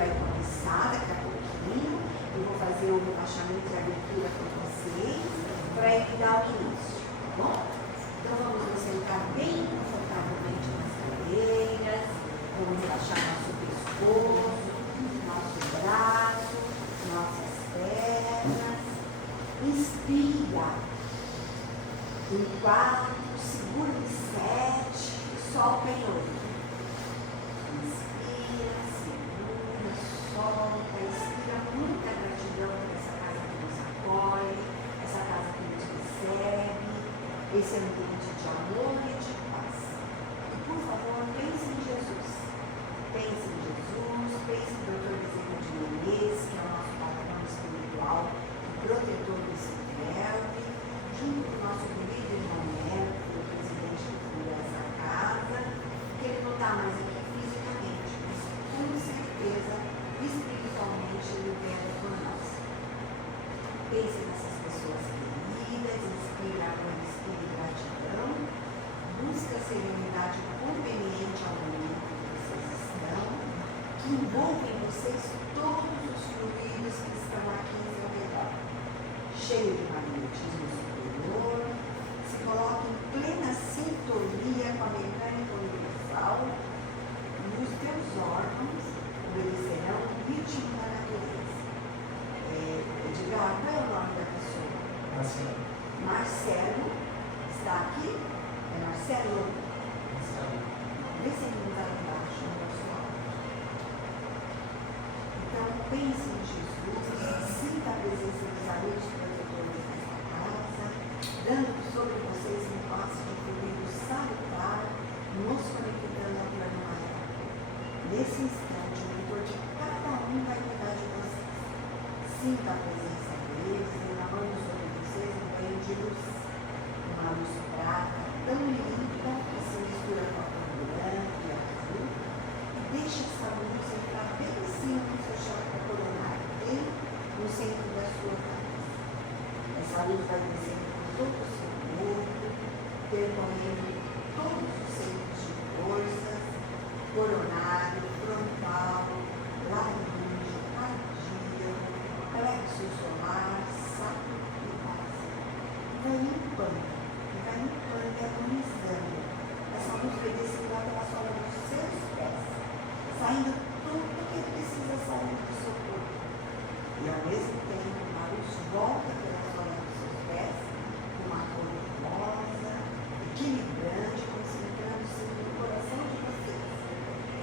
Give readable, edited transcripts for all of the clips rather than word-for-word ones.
vai começar daqui a pouquinho. Eu vou fazer o relaxamento e a abertura com vocês para ele dar o início, tá bom? Então vamos nos sentar bem confortavelmente nas cadeiras, vamos relaxar nosso pescoço, nosso braço, nossas pernas. Inspira em 4, segura em 7, solta em 8. Inspira, segura, solta, inspira muita gratidão por essa casa que nos acolhe, essa casa que nos recebe, esse ambiente de amor e de paz. E por favor, pense em Jesus. Pense em Jesus, pense em Dr. Bezerra de Menezes, que é o nosso patrão espiritual e protetor desse CELV, junto com o nosso querido irmão Nero, que foi o presidente que fundou essa casa, que ele não está mais aqui fisicamente, mas com certeza, espiritualmente, ele vela por nós. Pense nessas pessoas queridas, inspira amor, inspira gratidão, busca a serenidade conveniente ao momento que vocês estão, que envolvem vocês todos os fluidos que estão aqui em seu redor. Cheio de magnetismo superior, se coloca em plena sintonia com a mecânica universal e os teus órgãos obedecerão o ritmo da natureza. Edgar, qual é o nome da pessoa? Marcelo. Marcelo está aqui? É Marcelo? Marcelo. Vê se ele não está lá embaixo no nosso áudio. Então pense em Jesus, sinta a presença dos amigos protetores dessa casa, dando sobre vocês um passo de fluido salutar, nos conectando ao plano maior. Nesse instante, o mentor de cada um vai cuidar de vocês. Sinta a presença deles, derramando sobre vocês um banho de luz, uma luz prata, tão limpa que se mistura com a cor branca e azul, e deixe essa luz entrar bem em cima do seu chakra coronário, bem no centro da sua cabeça. Essa luz vai descendo por todo o seu corpo, percorrendo todos os centros de forças, coronário, frontal, laringe, cardíaco, plexo solar, sacro e base. Vai limpando e harmonizando. Essa luz vai descendo lá pela sola dos seus pés, saindo tudo que precisa sair do seu corpo. E ao mesmo tempo, a luz volta pela sola dos seus pés, com uma cor rosa, equilibrante, concentrando-se no coração de vocês.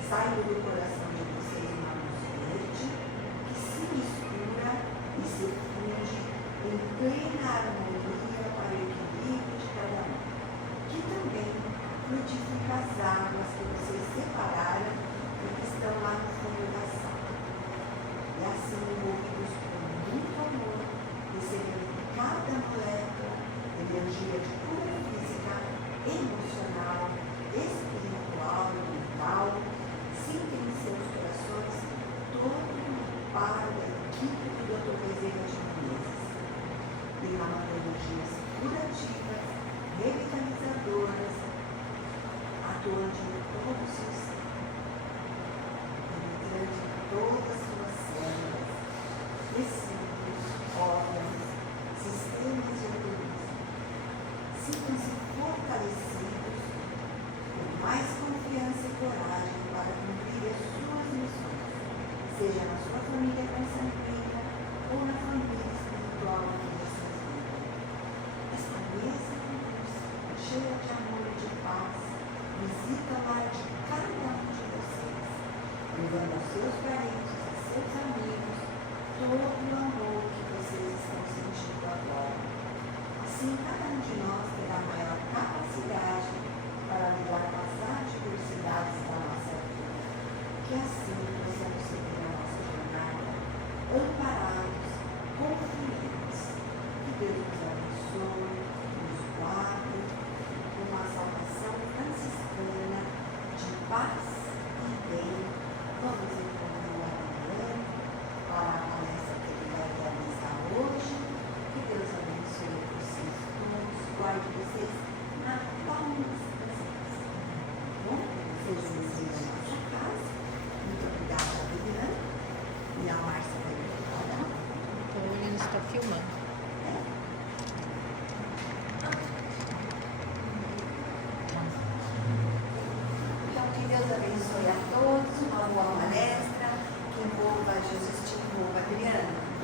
Saindo do coração de vocês uma luz verde, que se mistura e se funde em plena harmonia para o equilíbrio de cada um, que também frutifica as águas que vocês separaram e que estão lá no fundo da sala. E assim, envolvidos por muito amor, recebendo cada molécula energia de cura física, emocional, espiritual e mental, sintem em seus corações todo o amparo da equipe do Dr. Bezerra de Menezes, derramando energias curativas, revitalizadoras, atuando em todos os seus penetrando em todas as suas células, tecidos, órgãos, sistemas de organismo. Sintam-se fortalecidos com mais confiança e coragem para cumprir as suas missões, seja na sua família consanguínea ou na família espiritual que vocês vivem. Esta mesma luz, cheia de amor e de paz, visita o lar de cada um de vocês, levando aos seus parentes, a seus amigos, todo o amor que vocês estão sentindo agora. Assim, cada um de nós terá maior capacidade para lidar com as adversidades da nossa vida. Que assim possamos seguir a nossa jornada, amparados, confiantes. Que Deus nos abençoe, nos guarde, com uma salvação franciscana de paz e bem. Vamos encontrar amanhã para a palestra que ele vai realizar hoje. Que Deus abençoe vocês todos, guarde vocês na palma das mãos. Bom, sejam bem-vindos à nossa casa. Muito obrigada, Adriana.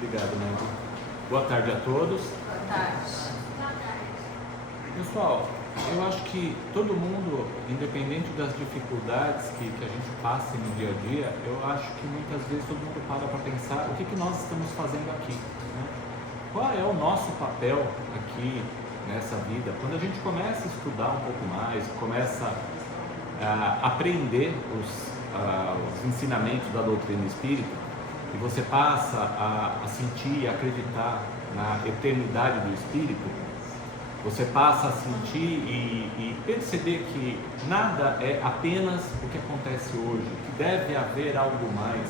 Obrigado, Nandy. Boa tarde a todos. Boa tarde. Pessoal, eu acho que todo mundo, independente das dificuldades que a gente passa no dia a dia, eu acho que muitas vezes todo mundo para pensar o que nós estamos fazendo aqui, né? Qual é o nosso papel aqui nessa vida? Quando a gente começa a estudar um pouco mais, começa a aprender os ensinamentos da doutrina espírita, e você passa a sentir e acreditar na eternidade do espírito, você passa a sentir e perceber que nada é apenas o que acontece hoje, que deve haver algo mais,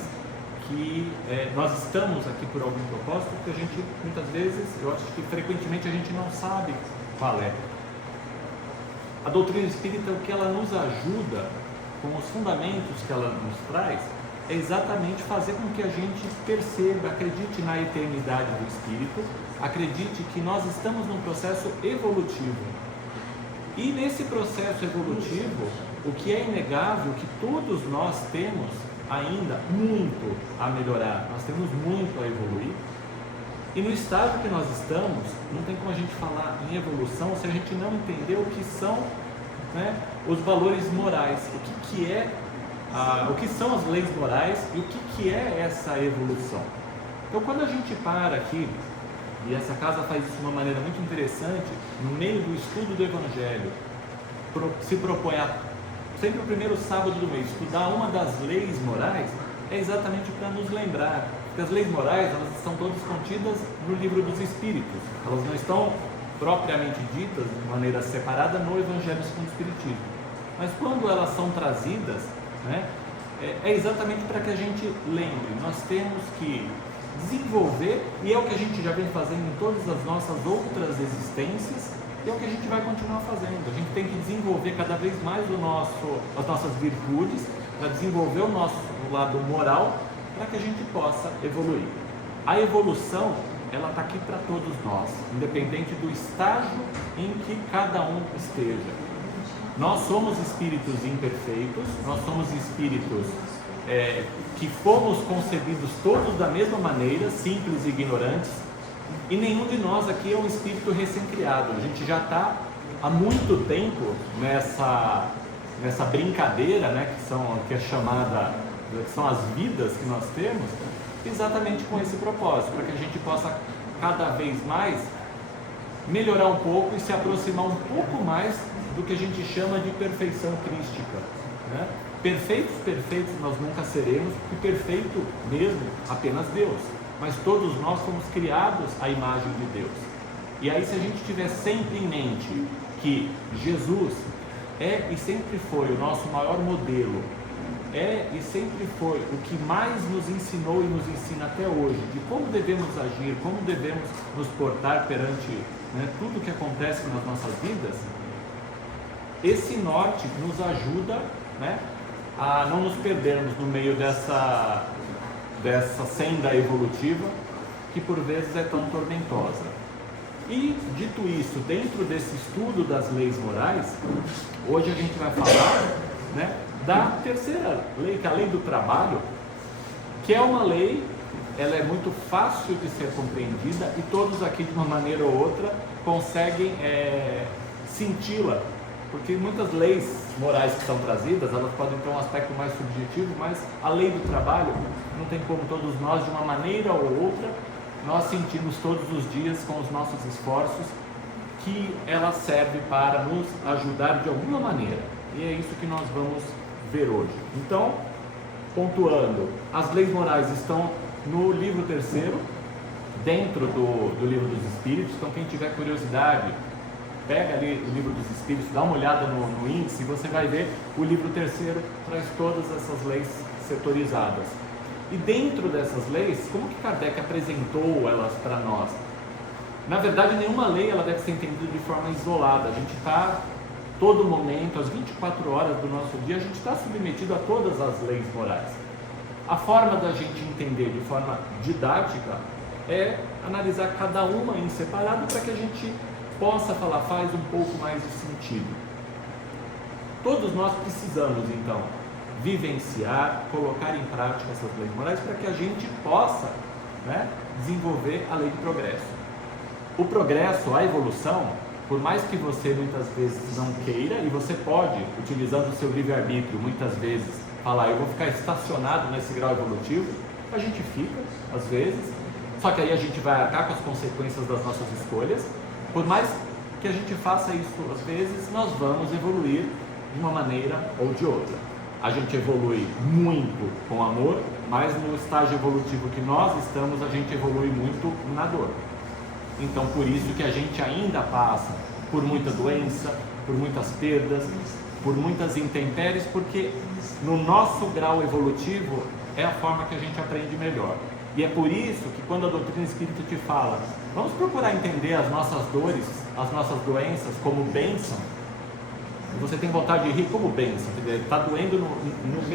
que nós estamos aqui por algum propósito que a gente, muitas vezes, eu acho que frequentemente a gente não sabe qual é. A doutrina espírita, o que ela nos ajuda, com os fundamentos que ela nos traz, é exatamente fazer com que a gente perceba, acredite na eternidade do espírito, acredite que nós estamos num processo evolutivo. E nesse processo evolutivo, o que é inegável, que todos nós temos ainda muito a melhorar, nós temos muito a evoluir. E no estágio que nós estamos, não tem como a gente falar em evolução se a gente não entender o que são, né, os valores morais, o que são as leis morais e o que é essa evolução. Então, quando a gente para aqui, e essa casa faz isso de uma maneira muito interessante, no meio do estudo do Evangelho, se propõe sempre o primeiro sábado do mês, estudar uma das leis morais, é exatamente para nos lembrar que as leis morais, elas estão todas contidas no livro dos Espíritos, elas não estão propriamente ditas de maneira separada no Evangelho segundo o Espiritismo, mas quando elas são trazidas, né, é exatamente para que a gente lembre, nós temos que desenvolver, e é o que a gente já vem fazendo em todas as nossas outras existências, e é o que a gente vai continuar fazendo. A gente tem que desenvolver cada vez mais as nossas virtudes, para desenvolver o nosso lado moral, para que a gente possa evoluir. A evolução, ela está aqui para todos nós, independente do estágio em que cada um esteja. Nós somos espíritos imperfeitos, nós somos espíritos que fomos concebidos todos da mesma maneira, simples e ignorantes, e nenhum de nós aqui é um espírito recém-criado. A gente já está há muito tempo nessa brincadeira, né, que é chamada, que são as vidas que nós temos, exatamente com esse propósito, para que a gente possa cada vez mais melhorar um pouco e se aproximar um pouco mais do que a gente chama de perfeição crística, né? Perfeitos nós nunca seremos, porque perfeito mesmo apenas Deus, mas todos nós fomos criados à imagem de Deus. E aí, se a gente tiver sempre em mente que Jesus é e sempre foi o nosso maior modelo, é e sempre foi o que mais nos ensinou e nos ensina até hoje, de como devemos agir, como devemos nos portar perante, né, tudo que acontece nas nossas vidas, esse norte nos ajuda, né, a não nos perdermos no meio dessa senda evolutiva que por vezes é tão tormentosa. E dito isso, dentro desse estudo das leis morais, hoje a gente vai falar, né, da terceira lei, que é a lei do trabalho, que é uma lei, ela é muito fácil de ser compreendida e todos aqui de uma maneira ou outra conseguem senti-la. Porque muitas leis morais que são trazidas, elas podem ter um aspecto mais subjetivo, mas a lei do trabalho, não tem como todos nós, de uma maneira ou outra, nós sentimos todos os dias com os nossos esforços que ela serve para nos ajudar de alguma maneira. E é isso que nós vamos ver hoje. Então, pontuando, as leis morais estão no livro terceiro, dentro do livro dos Espíritos. Então, quem tiver curiosidade, pega ali o livro dos Espíritos, dá uma olhada no índice, e você vai ver o livro terceiro traz todas essas leis setorizadas. E dentro dessas leis, como que Kardec apresentou elas para nós? Na verdade, nenhuma lei ela deve ser entendida de forma isolada. A gente está, todo momento, às 24 horas do nosso dia, a gente está submetido a todas as leis morais. A forma da gente entender de forma didática é analisar cada uma em separado para que a gente possa falar, faz um pouco mais de sentido. Todos nós precisamos, então, vivenciar, colocar em prática essas leis morais para que a gente possa né, desenvolver a lei do progresso. O progresso, a evolução, por mais que você muitas vezes não queira, e você pode, utilizando o seu livre-arbítrio, muitas vezes, falar, eu vou ficar estacionado nesse grau evolutivo, a gente fica, às vezes, só que aí a gente vai arcar com as consequências das nossas escolhas. Por mais que a gente faça isso, às vezes, nós vamos evoluir de uma maneira ou de outra. A gente evolui muito com amor, mas no estágio evolutivo que nós estamos, a gente evolui muito na dor. Então, por isso que a gente ainda passa por muita doença, por muitas perdas, por muitas intempéries, porque no nosso grau evolutivo é a forma que a gente aprende melhor. E é por isso que quando a doutrina espírita te fala, vamos procurar entender as nossas dores, as nossas doenças como bênção, e você tem vontade de rir como bênção, está doendo no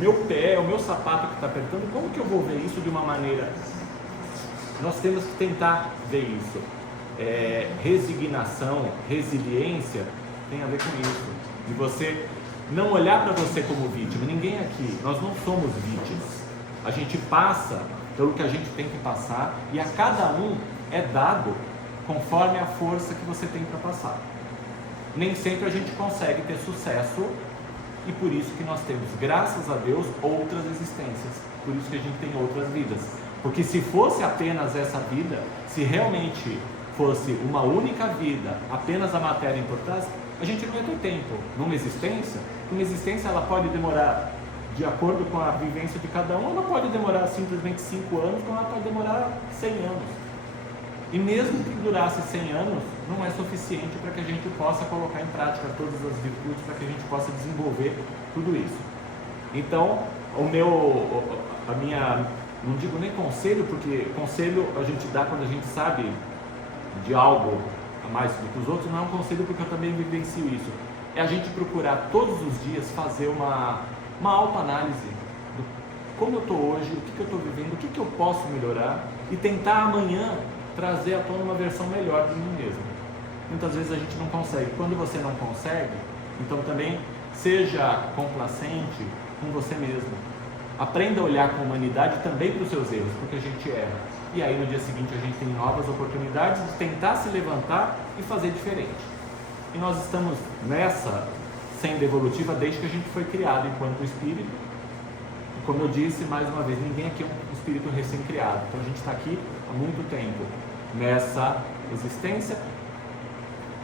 meu pé, o meu sapato que está apertando, como que eu vou ver isso de uma maneira? Nós temos que tentar ver isso. Resignação, resiliência tem a ver com isso, de você não olhar para você como vítima. Ninguém aqui, nós não somos vítimas. A gente passa pelo que a gente tem que passar e a cada um é dado conforme a força que você tem para passar. Nem sempre a gente consegue ter sucesso e por isso que nós temos, graças a Deus, outras existências. Por isso que a gente tem outras vidas. Porque se fosse apenas essa vida, se realmente fosse uma única vida, apenas a matéria importasse, a gente não ia ter tempo. Uma existência ela pode demorar, de acordo com a vivência de cada um, ela pode demorar simplesmente 5 anos, como ela pode demorar 100 anos. E mesmo que durasse 100 anos, não é suficiente para que a gente possa colocar em prática todas as virtudes, para que a gente possa desenvolver tudo isso. Então, não digo nem conselho, porque conselho a gente dá quando a gente sabe de algo a mais do que os outros, não é um conselho porque eu também vivencio isso. É a gente procurar todos os dias fazer uma autoanálise do como eu estou hoje, o que eu estou vivendo, o que eu posso melhorar e tentar amanhã trazer à tona uma versão melhor de mim mesmo. Muitas vezes a gente não consegue. Quando você não consegue, então também seja complacente com você mesmo. Aprenda a olhar com humanidade também para os seus erros, porque a gente erra. E aí no dia seguinte a gente tem novas oportunidades de tentar se levantar e fazer diferente. E nós estamos nessa senda evolutiva desde que a gente foi criado enquanto espírito. E como eu disse, mais uma vez, ninguém aqui é um espírito recém-criado. Então a gente está aqui há muito tempo nessa existência.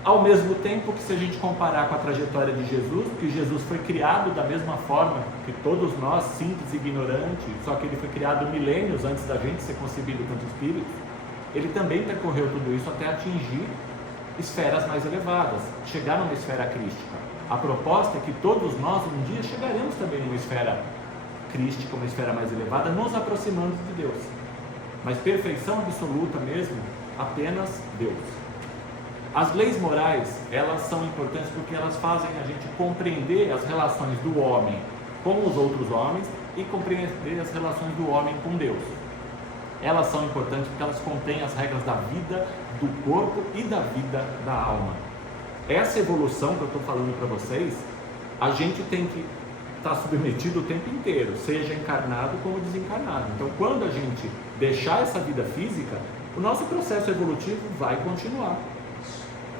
Ao mesmo tempo que, se a gente comparar com a trajetória de Jesus, porque Jesus foi criado da mesma forma que todos nós, simples e ignorantes, só que ele foi criado milênios antes da gente ser concebido quanto espírito, ele também percorreu tudo isso até atingir esferas mais elevadas, chegar numa esfera crística. A proposta é que todos nós um dia chegaremos também numa esfera crística, uma esfera mais elevada, nos aproximando de Deus. Mas perfeição absoluta mesmo, apenas Deus. As leis morais, elas são importantes porque elas fazem a gente compreender as relações do homem com os outros homens e compreender as relações do homem com Deus. Elas são importantes porque elas contêm as regras da vida, do corpo e da vida da alma. Essa evolução que eu estou falando para vocês, a gente tem que estar submetido o tempo inteiro, seja encarnado como desencarnado. Então, quando a gente deixar essa vida física, o nosso processo evolutivo vai continuar.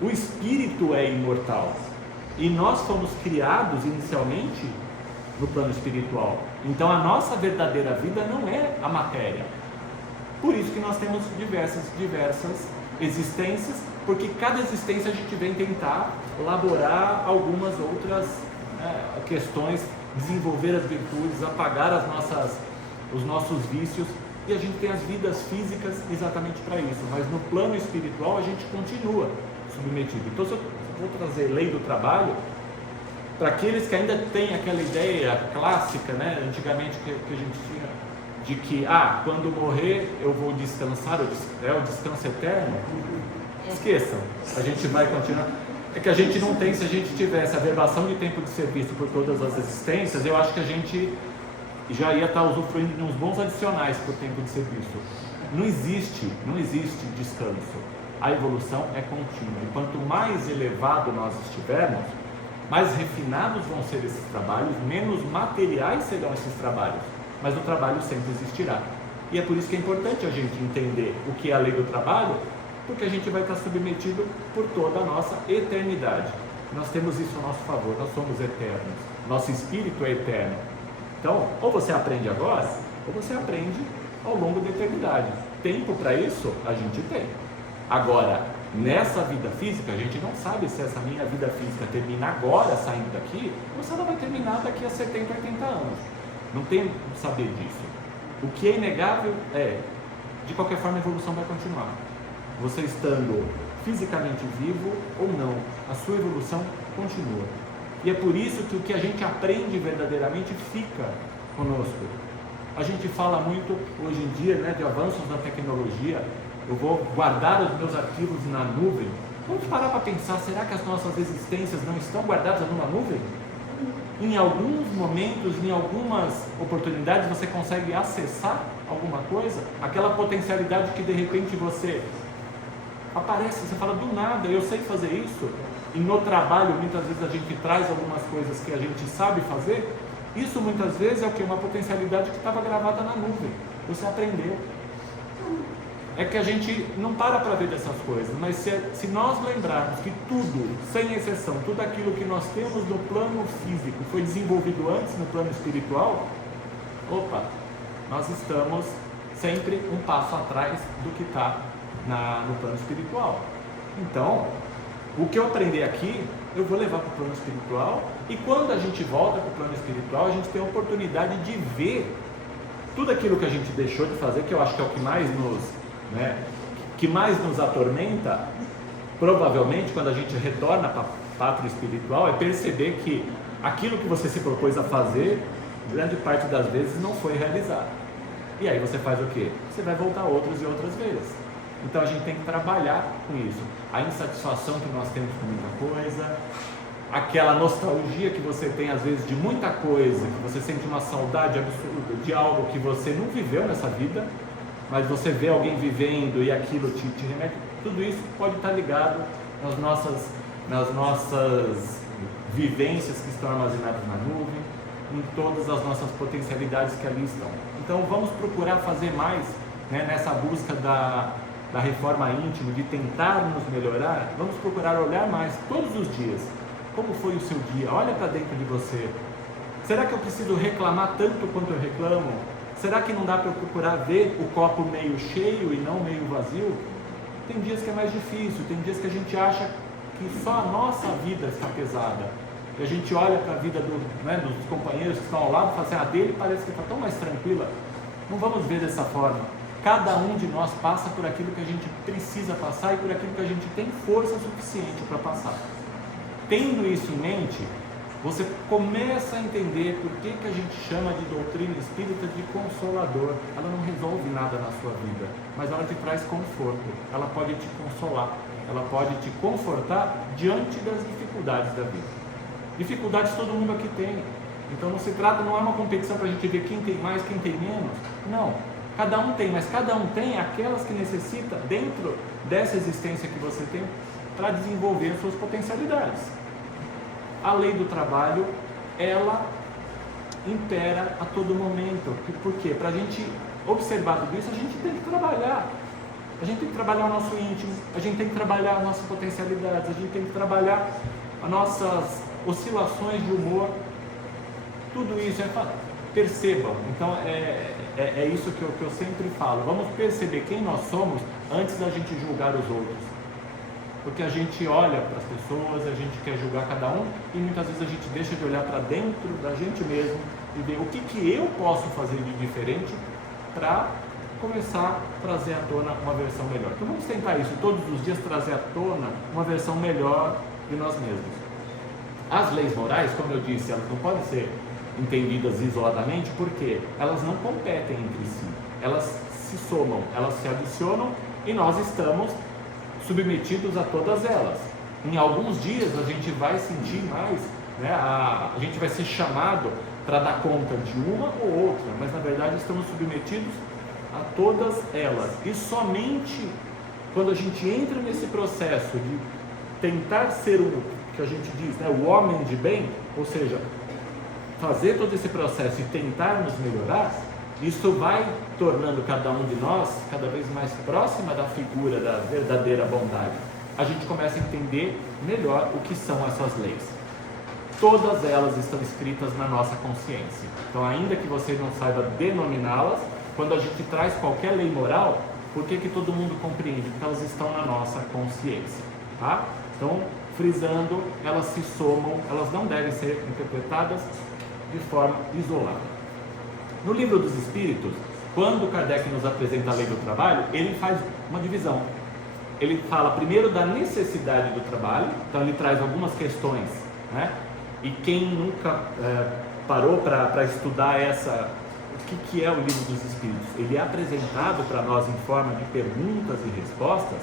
O espírito é imortal e nós fomos criados inicialmente no plano espiritual. Então a nossa verdadeira vida não é a matéria. Por isso que nós temos diversas existências, porque cada existência a gente vem tentar elaborar algumas outras questões, desenvolver as virtudes, apagar os nossos vícios, e a gente tem as vidas físicas exatamente para isso. Mas no plano espiritual a gente continua submetido. Então, se eu vou trazer lei do trabalho para aqueles que ainda têm aquela ideia clássica, né, antigamente que a gente tinha, de que quando morrer eu vou descansar, o descanso eterno, esqueçam, a gente vai continuar. É que a gente não tem, se a gente tivesse a verbação de tempo de serviço por todas as existências, eu acho que a gente já ia estar usufruindo de uns bons adicionais por tempo de serviço. Não existe descanso. A evolução é contínua. E quanto mais elevado nós estivermos, mais refinados vão ser esses trabalhos, menos materiais serão esses trabalhos. Mas o trabalho sempre existirá. E é por isso que é importante a gente entender o que é a lei do trabalho, porque a gente vai estar submetido por toda a nossa eternidade. Nós temos isso a nosso favor, nós somos eternos, nosso espírito é eterno. Então, ou você aprende agora, ou você aprende ao longo da eternidade. Tempo para isso a gente tem. Agora, nessa vida física, a gente não sabe se essa minha vida física termina agora, saindo daqui, ou se ela vai terminar daqui a 70, 80 anos. Não tem como saber disso. O que é inegável é, de qualquer forma, a evolução vai continuar. Você estando fisicamente vivo ou não, a sua evolução continua. E é por isso que o que a gente aprende verdadeiramente fica conosco. A gente fala muito hoje em dia, né, de avanços na tecnologia. Eu vou guardar os meus arquivos na nuvem. Vamos parar para pensar, será que as nossas existências não estão guardadas numa nuvem? Em alguns momentos, em algumas oportunidades, você consegue acessar alguma coisa, aquela potencialidade que de repente você aparece, você fala do nada, eu sei fazer isso. E no trabalho, muitas vezes a gente traz algumas coisas que a gente sabe fazer. Isso muitas vezes é o que? Uma potencialidade que estava gravada na nuvem. Você aprendeu. É que a gente não para ver dessas coisas, mas se nós lembrarmos que tudo, sem exceção, tudo aquilo que nós temos no plano físico foi desenvolvido antes no plano espiritual, opa, nós estamos sempre um passo atrás do que está no plano espiritual. Então, o que eu aprender aqui, eu vou levar para o plano espiritual, e quando a gente volta para o plano espiritual, a gente tem a oportunidade de ver tudo aquilo que a gente deixou de fazer, que eu acho que é o que mais nos atormenta, provavelmente, quando a gente retorna para a pátria espiritual, é perceber que aquilo que você se propôs a fazer, grande parte das vezes não foi realizado. E aí você faz o quê? Você vai voltar outras e outras vezes. Então a gente tem que trabalhar com isso. A insatisfação que nós temos com muita coisa, aquela nostalgia que você tem às vezes de muita coisa, que você sente uma saudade absoluta de algo que você não viveu nessa vida, mas você vê alguém vivendo e aquilo te remete. Tudo isso pode estar ligado nas nossas vivências que estão armazenadas na nuvem, em todas as nossas potencialidades que ali estão. Então vamos procurar fazer mais, né, nessa busca da reforma íntima, de tentar nos melhorar. Vamos procurar olhar mais todos os dias. Como foi o seu dia? Olha para dentro de você. Será que eu preciso reclamar tanto quanto eu reclamo? Será que não dá para eu procurar ver o copo meio cheio e não meio vazio? Tem dias que é mais difícil, tem dias que a gente acha que só a nossa vida está pesada. E a gente olha para a vida dos companheiros que estão ao lado e fala assim, a dele parece que está tão mais tranquila. Não vamos ver dessa forma. Cada um de nós passa por aquilo que a gente precisa passar e por aquilo que a gente tem força suficiente para passar. Tendo isso em mente, você começa a entender por que a gente chama de doutrina espírita de consolador. Ela não resolve nada na sua vida, mas ela te traz conforto, ela pode te consolar, ela pode te confortar diante das dificuldades da vida. Dificuldades todo mundo aqui tem, então não é uma competição para a gente ver quem tem mais, quem tem menos, não. Cada um tem, mas cada um tem aquelas que necessita dentro dessa existência que você tem para desenvolver as suas potencialidades. A lei do trabalho, ela impera a todo momento. Por quê? Para a gente observar tudo isso, a gente tem que trabalhar. A gente tem que trabalhar o nosso íntimo, a gente tem que trabalhar as nossas potencialidades, a gente tem que trabalhar as nossas oscilações de humor. Tudo isso percebam. Então é isso que eu sempre falo. Vamos perceber quem nós somos antes da gente julgar os outros. Porque a gente olha para as pessoas, a gente quer julgar cada um e muitas vezes a gente deixa de olhar para dentro da gente mesmo e ver o que eu posso fazer de diferente para começar a trazer à tona uma versão melhor. Então vamos tentar isso, todos os dias trazer à tona uma versão melhor de nós mesmos. As leis morais, como eu disse, elas não podem ser entendidas isoladamente porque elas não competem entre si, elas se somam, elas se adicionam e nós estamos submetidos a todas elas. Em alguns dias a gente vai sentir mais, né, a gente vai ser chamado para dar conta de uma ou outra, mas na verdade estamos submetidos a todas elas. E somente quando a gente entra nesse processo de tentar ser o que a gente diz, né, o homem de bem, ou seja, fazer todo esse processo e tentar nos melhorar, Isso vai tornando cada um de nós cada vez mais próxima da figura da verdadeira bondade. A gente começa a entender melhor o que são essas leis. Todas elas estão escritas na nossa consciência. Então, ainda que você não saiba denominá-las, quando a gente traz qualquer lei moral, por que todo mundo compreende? Porque elas estão na nossa consciência, tá? Então, frisando, elas se somam, elas não devem ser interpretadas de forma isolada. No Livro dos Espíritos, quando Kardec nos apresenta a lei do trabalho, ele faz uma divisão. Ele fala primeiro da necessidade do trabalho, então ele traz algumas questões, né? E quem nunca parou para estudar o que é o Livro dos Espíritos? Ele é apresentado para nós em forma de perguntas e respostas,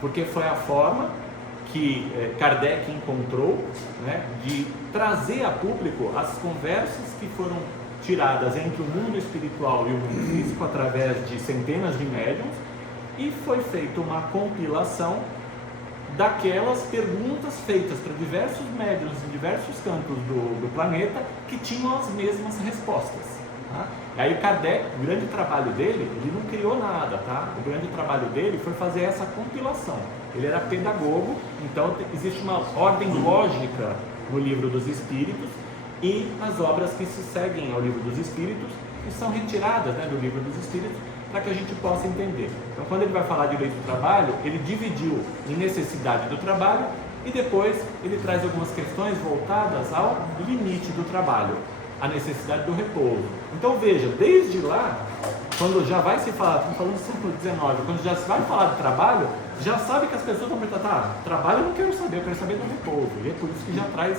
porque foi a forma que Kardec encontrou, né, de trazer a público as conversas que foram tiradas entre o mundo espiritual e o mundo físico através de centenas de médiuns, e foi feita uma compilação daquelas perguntas feitas para diversos médiuns em diversos cantos do planeta que tinham as mesmas respostas, tá? E aí o Kardec, o grande trabalho dele, ele não criou nada, tá? O grande trabalho dele foi fazer essa compilação. Ele era pedagogo, então existe uma ordem lógica no Livro dos Espíritos e nas obras que se seguem ao Livro dos Espíritos, que são retiradas, né, do Livro dos Espíritos, para que a gente possa entender. Então, quando ele vai falar de lei do trabalho, ele dividiu em necessidade do trabalho e depois ele traz algumas questões voltadas ao limite do trabalho, a necessidade do repouso. Então, veja, desde lá, quando já vai se falar, estamos falando do século XIX, quando já se vai falar de trabalho, já sabe que as pessoas vão perguntar, trabalho eu não quero saber, eu quero saber do repouso. E é por isso que já traz,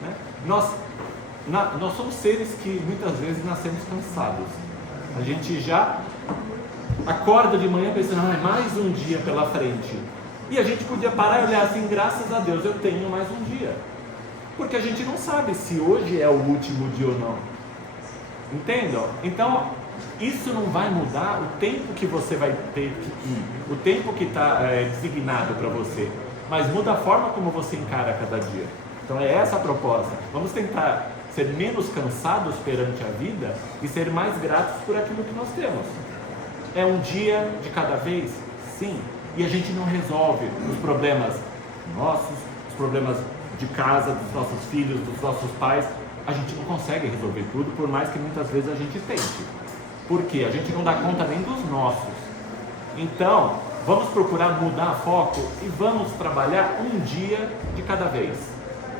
né? Nós somos seres que muitas vezes nascemos cansados. A gente já acorda de manhã pensando, mais um dia pela frente. E a gente podia parar e olhar assim, graças a Deus eu tenho mais um dia. Porque a gente não sabe se hoje é o último dia ou não. Entendam? Então, isso não vai mudar o tempo que você vai ter que ir, o tempo que está designado para você, mas muda a forma como você encara cada dia. Então é essa a proposta. Vamos tentar ser menos cansados perante a vida e ser mais gratos por aquilo que nós temos. É um dia de cada vez? Sim. E a gente não resolve os problemas nossos, os problemas de casa, dos nossos filhos, dos nossos pais. A gente não consegue resolver tudo, por mais que muitas vezes a gente tente. Por quê? A gente não dá conta nem dos nossos. Então, vamos procurar mudar foco e vamos trabalhar um dia de cada vez.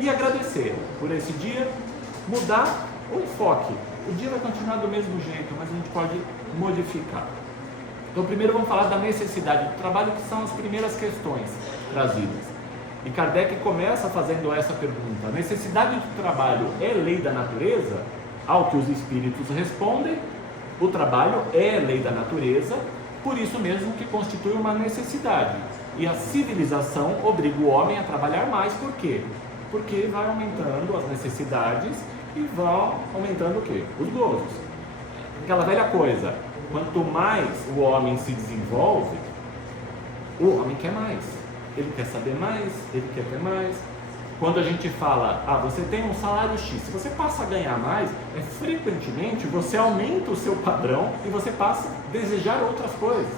E agradecer por esse dia, mudar o enfoque. O dia vai continuar do mesmo jeito, mas a gente pode modificar. Então, primeiro vamos falar da necessidade do trabalho, que são as primeiras questões trazidas. E Kardec começa fazendo essa pergunta: a necessidade do trabalho é lei da natureza? Ao que os espíritos respondem: o trabalho é lei da natureza, por isso mesmo que constitui uma necessidade. E a civilização obriga o homem a trabalhar mais. Por quê? Porque vai aumentando as necessidades e vão aumentando o quê? Os gozos. Aquela velha coisa, quanto mais o homem se desenvolve, o homem quer mais. Ele quer saber mais, ele quer ter mais. Quando a gente fala, você tem um salário X, se você passa a ganhar mais, frequentemente você aumenta o seu padrão e você passa a desejar outras coisas.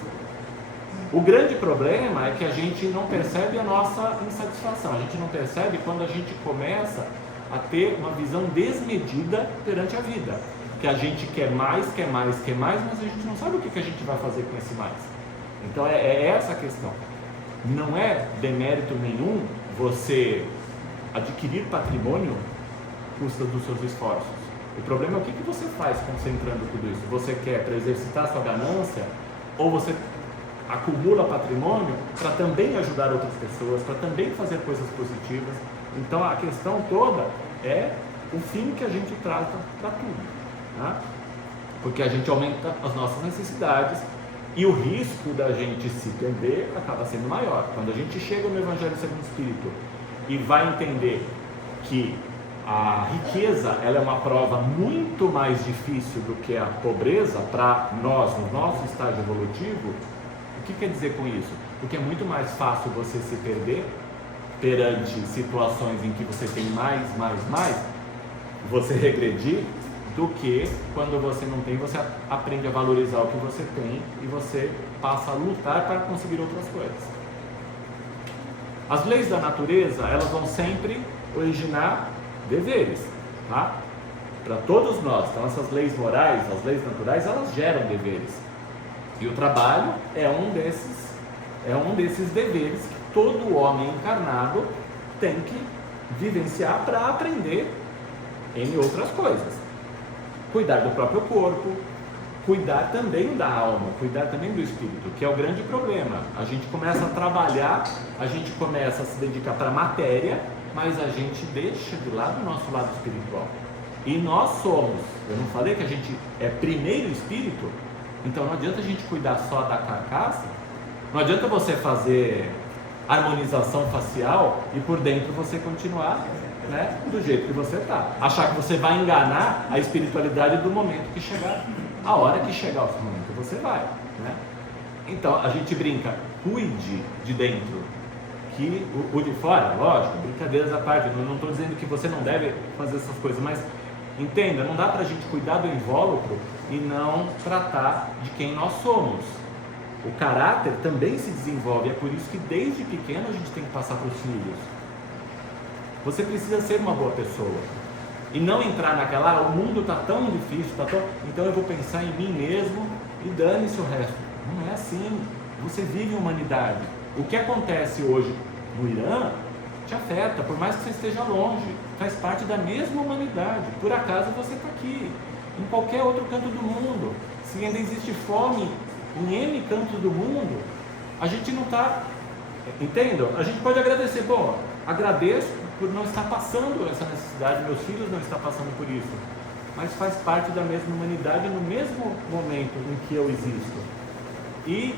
O grande problema é que a gente não percebe a nossa insatisfação, a gente não percebe quando a gente começa a ter uma visão desmedida perante a vida. Que a gente quer mais, mas a gente não sabe o que a gente vai fazer com esse mais. Então é essa a questão. Não é demérito nenhum você adquirir patrimônio à custa dos seus esforços. O problema é o que você faz concentrando tudo isso. Você quer para exercitar sua ganância, ou você acumula patrimônio para também ajudar outras pessoas, para também fazer coisas positivas. Então a questão toda é o fim que a gente trata para tudo, tá? Porque a gente aumenta as nossas necessidades e o risco da gente se perder acaba sendo maior. Quando a gente chega no Evangelho segundo o Espírito e vai entender que a riqueza ela é uma prova muito mais difícil do que a pobreza para nós, no nosso estágio evolutivo, o que quer dizer com isso? Porque é muito mais fácil você se perder perante situações em que você tem mais, você regredir, do que quando você não tem, você aprende a valorizar o que você tem e você passa a lutar para conseguir outras coisas. As leis da natureza, elas vão sempre originar deveres, tá? Para todos nós. Então essas leis morais, as leis naturais, elas geram deveres. E o trabalho é um desses deveres que todo homem encarnado tem que vivenciar para aprender em outras coisas. Cuidar do próprio corpo, cuidar também da alma, cuidar também do espírito, que é o grande problema. A gente começa a trabalhar, a gente começa a se dedicar para a matéria, mas a gente deixa de lado o nosso lado espiritual. E nós somos, eu não falei que a gente é primeiro espírito? Então não adianta a gente cuidar só da carcaça, não adianta você fazer harmonização facial e por dentro você continuar, né, do jeito que você está. Achar que você vai enganar a espiritualidade do momento que chegar. A hora que chegar o momento você vai, né? Então a gente brinca, cuide de dentro, que o de fora, lógico, brincadeiras à parte, eu não estou dizendo que você não deve fazer essas coisas, mas entenda, não dá para a gente cuidar do invólucro e não tratar de quem nós somos. O caráter também se desenvolve, é por isso que desde pequeno a gente tem que passar para os filhos. Você precisa ser uma boa pessoa e não entrar naquela, o mundo está tão difícil, então eu vou pensar em mim mesmo e dane-se o resto. Não é assim, você vive humanidade. O que acontece hoje no Irã te afeta, por mais que você esteja longe, faz parte da mesma humanidade. Por acaso você está aqui, em qualquer outro canto do mundo, se ainda existe fome em N cantos do mundo, a gente não está, entendam? A gente pode agradecer, bom, agradeço por não estar passando essa necessidade, meus filhos não estão passando por isso, mas faz parte da mesma humanidade no mesmo momento em que eu existo. E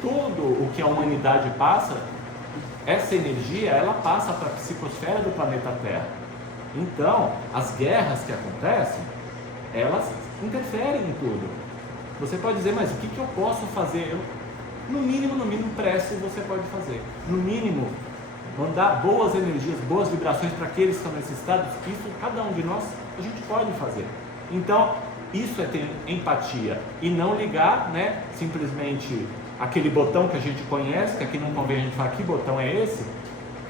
tudo o que a humanidade passa, essa energia, ela passa para a psicosfera do planeta Terra. Então, as guerras que acontecem, elas interferem em tudo. Você pode dizer, mas o que eu posso fazer? No mínimo, prece você pode fazer. No mínimo, mandar boas energias, boas vibrações para aqueles que estão necessitados. Isso, cada um de nós, a gente pode fazer. Então, isso é ter empatia e não ligar, né, simplesmente aquele botão que a gente conhece, que aqui não convém a gente falar que botão é esse,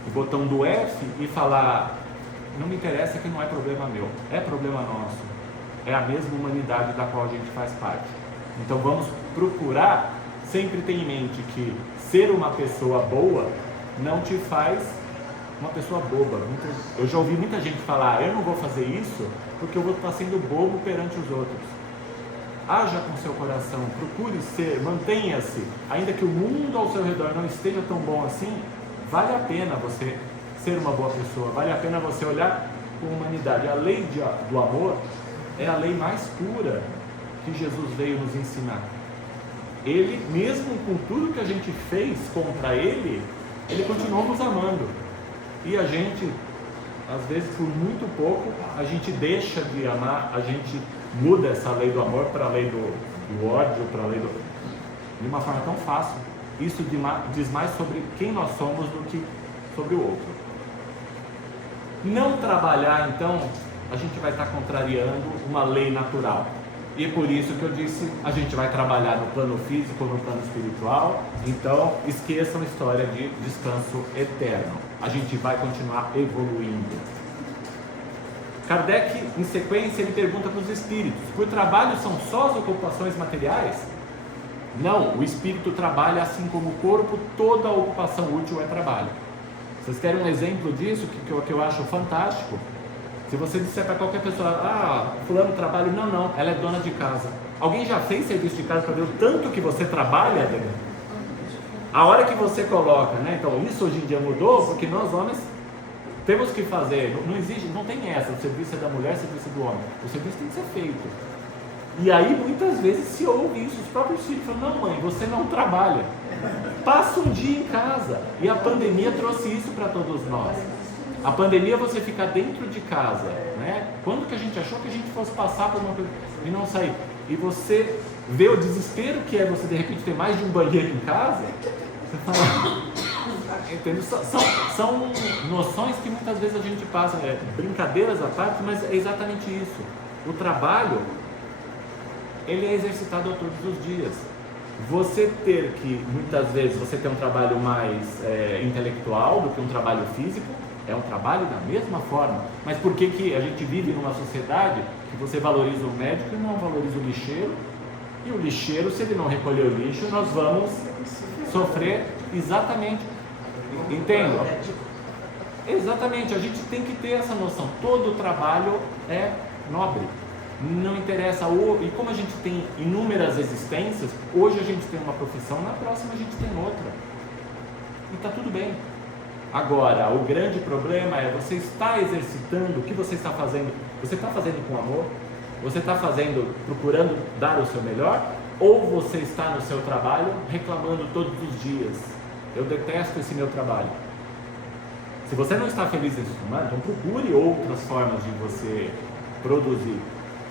o botão do F, e falar, não me interessa, que não é problema meu, é problema nosso, é a mesma humanidade da qual a gente faz parte. Então vamos procurar, sempre ter em mente que ser uma pessoa boa não te faz uma pessoa boba. Eu já ouvi muita gente falar, eu não vou fazer isso porque eu vou estar sendo bobo perante os outros. Haja com seu coração, procure ser, mantenha-se, ainda que o mundo ao seu redor não esteja tão bom assim, vale a pena você ser uma boa pessoa, vale a pena você olhar com humanidade. A lei do amor é a lei mais pura que Jesus veio nos ensinar. Ele, mesmo com tudo que a gente fez contra ele continuou nos amando. E a gente, às vezes por muito pouco, a gente deixa de amar, a gente muda essa lei do amor para a lei do ódio, para a lei de uma forma tão fácil. Isso diz mais sobre quem nós somos do que sobre o outro. Não trabalhar, então, a gente vai estar contrariando uma lei natural. E é por isso que eu disse, a gente vai trabalhar no plano físico, no plano espiritual. Então, esqueçam a história de descanso eterno. A gente vai continuar evoluindo. Kardec, em sequência, ele pergunta para os espíritos: o trabalho são só as ocupações materiais? Não, o espírito trabalha assim como o corpo, toda ocupação útil é trabalho. Vocês querem um exemplo disso, que eu acho fantástico? Se você disser para qualquer pessoa, fulano trabalha, não, ela é dona de casa. Alguém já fez serviço de casa para ver o tanto que você trabalha? A hora que você coloca, né? Então isso hoje em dia mudou, porque nós homens temos que fazer, não existe, não tem essa, o serviço é da mulher, o serviço é do homem. O serviço tem que ser feito. E aí muitas vezes se ouve isso, os próprios filhos falam, não mãe, você não trabalha. Passa um dia em casa. E a pandemia trouxe isso para todos nós. A pandemia, você ficar dentro de casa, né? Quando que a gente achou que a gente fosse passar por uma coisa e não sair? E você vê o desespero que é você de repente ter mais de um banheiro em casa. Você fala, entende? São noções que muitas vezes a gente passa, brincadeiras à parte, mas é exatamente isso. O trabalho, ele é exercitado a todos os dias. Você ter que, muitas vezes, você tem um trabalho mais intelectual do que um trabalho físico, é um trabalho da mesma forma. Mas por que que a gente vive numa sociedade que você valoriza o médico e não valoriza o lixeiro? E o lixeiro, se ele não recolher o lixo, nós vamos sofrer exatamente. Entendo? Exatamente, a gente tem que ter essa noção. Todo trabalho é nobre. Não interessa, e como a gente tem inúmeras existências, hoje a gente tem uma profissão, na próxima a gente tem outra. E está tudo bem. Agora, o grande problema é você está exercitando, o que você está fazendo? Você está fazendo com amor? Você está fazendo, procurando dar o seu melhor? Ou você está no seu trabalho reclamando todos os dias? Eu detesto esse meu trabalho. Se você não está feliz nesse trabalho, então procure outras formas de você produzir.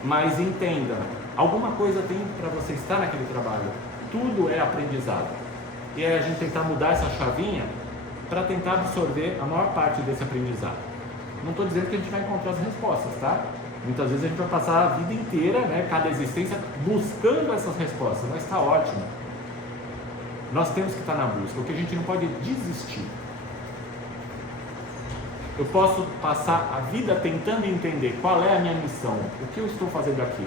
Mas entenda, alguma coisa tem para você estar naquele trabalho. Tudo é aprendizado. E é a gente tentar mudar essa chavinha para tentar absorver a maior parte desse aprendizado. Não estou dizendo que a gente vai encontrar as respostas, tá? Muitas vezes a gente vai passar a vida inteira, né, cada existência, buscando essas respostas, mas está ótimo. Nós temos que estar na busca, o que a gente não pode desistir. Eu posso passar a vida tentando entender qual é a minha missão, o que eu estou fazendo aqui.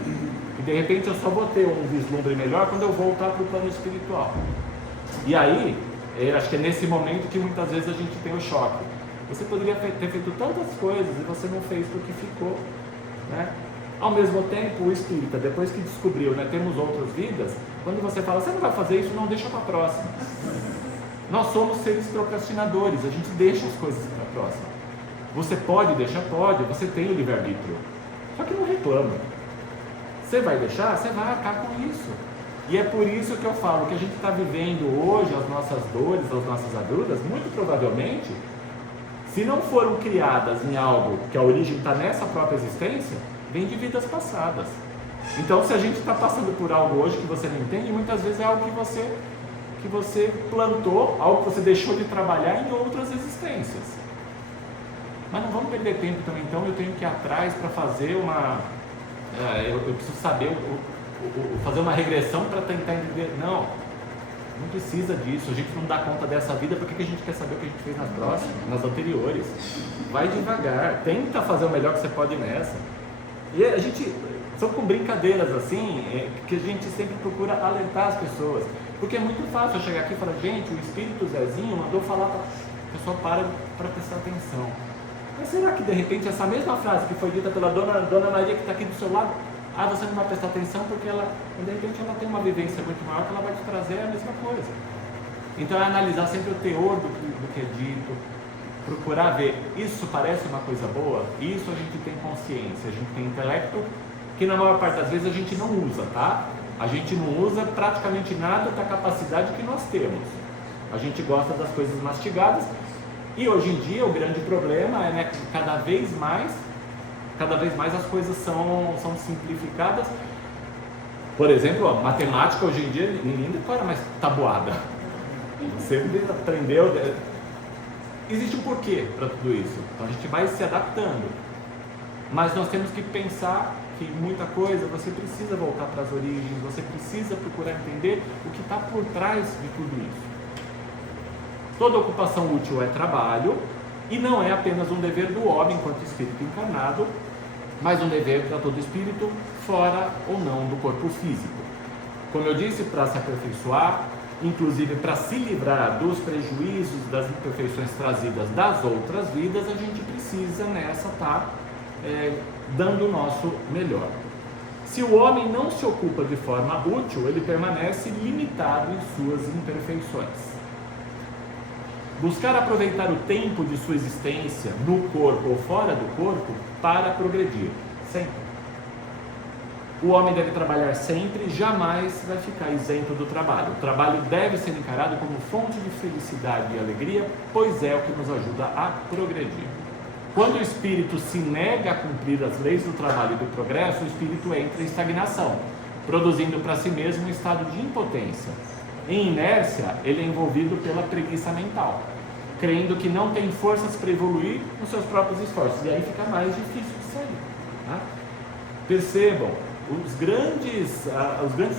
E de repente eu só vou ter um vislumbre melhor quando eu voltar para o plano espiritual. E aí, acho que é nesse momento que muitas vezes a gente tem o choque. Você poderia ter feito tantas coisas e você não fez porque ficou, né? Ao mesmo tempo, o espírita, depois que descobriu, né, temos outras vidas, quando você fala, você não vai fazer isso, não, deixa para a próxima. Nós somos seres procrastinadores, a gente deixa as coisas para a próxima. Você pode deixar? Pode, você tem o livre-arbítrio. Só que não reclama. Você vai deixar? Você vai arcar com isso. E é por isso que eu falo que a gente está vivendo hoje as nossas dores, as nossas agruras, muito provavelmente, se não foram criadas em algo que a origem está nessa própria existência, vem de vidas passadas. Então, se a gente está passando por algo hoje que você não entende, muitas vezes é algo que você plantou, algo que você deixou de trabalhar em outras existências. Mas não vamos perder tempo também, então eu tenho que ir atrás para fazer eu preciso saber, fazer uma regressão para tentar entender. Não precisa disso, a gente não dá conta dessa vida, por que a gente quer saber o que a gente fez nas próximas, nas anteriores? Vai devagar, tenta fazer o melhor que você pode nessa. E a gente, são com brincadeiras assim, que a gente sempre procura alertar as pessoas, porque é muito fácil eu chegar aqui e falar, gente, o espírito Zezinho mandou falar para a pessoa para prestar atenção. Mas será que de repente essa mesma frase que foi dita pela dona Maria que está aqui do seu lado, você não vai prestar atenção porque de repente ela tem uma vivência muito maior que ela vai te trazer a mesma coisa. Então é analisar sempre o teor do que é dito, procurar ver, isso parece uma coisa boa? Isso a gente tem consciência, a gente tem intelecto, que na maior parte das vezes a gente não usa, tá? A gente não usa praticamente nada da capacidade que nós temos. A gente gosta das coisas mastigadas. E hoje em dia o grande problema é, né, que cada vez mais as coisas são simplificadas. Por exemplo, matemática hoje em dia ninguém decora mais tabuada. Você aprendeu. Existe um porquê para tudo isso. Então a gente vai se adaptando. Mas nós temos que pensar que muita coisa você precisa voltar para as origens, você precisa procurar entender o que está por trás de tudo isso. Toda ocupação útil é trabalho e não é apenas um dever do homem enquanto espírito encarnado, mas um dever para todo espírito, fora ou não do corpo físico. Como eu disse, para se aperfeiçoar, inclusive para se livrar dos prejuízos das imperfeições trazidas das outras vidas, a gente precisa nessa estar dando o nosso melhor. Se o homem não se ocupa de forma útil, ele permanece limitado em suas imperfeições. Buscar aproveitar o tempo de sua existência no corpo ou fora do corpo para progredir, sempre. O homem deve trabalhar sempre e jamais vai ficar isento do trabalho. O trabalho deve ser encarado como fonte de felicidade e alegria, pois é o que nos ajuda a progredir. Quando o espírito se nega a cumprir as leis do trabalho e do progresso, o espírito entra em estagnação, produzindo para si mesmo um estado de impotência. Em inércia, ele é envolvido pela preguiça mental, crendo que não tem forças para evoluir nos seus próprios esforços, e aí fica mais difícil de sair, tá? Percebam, os grandes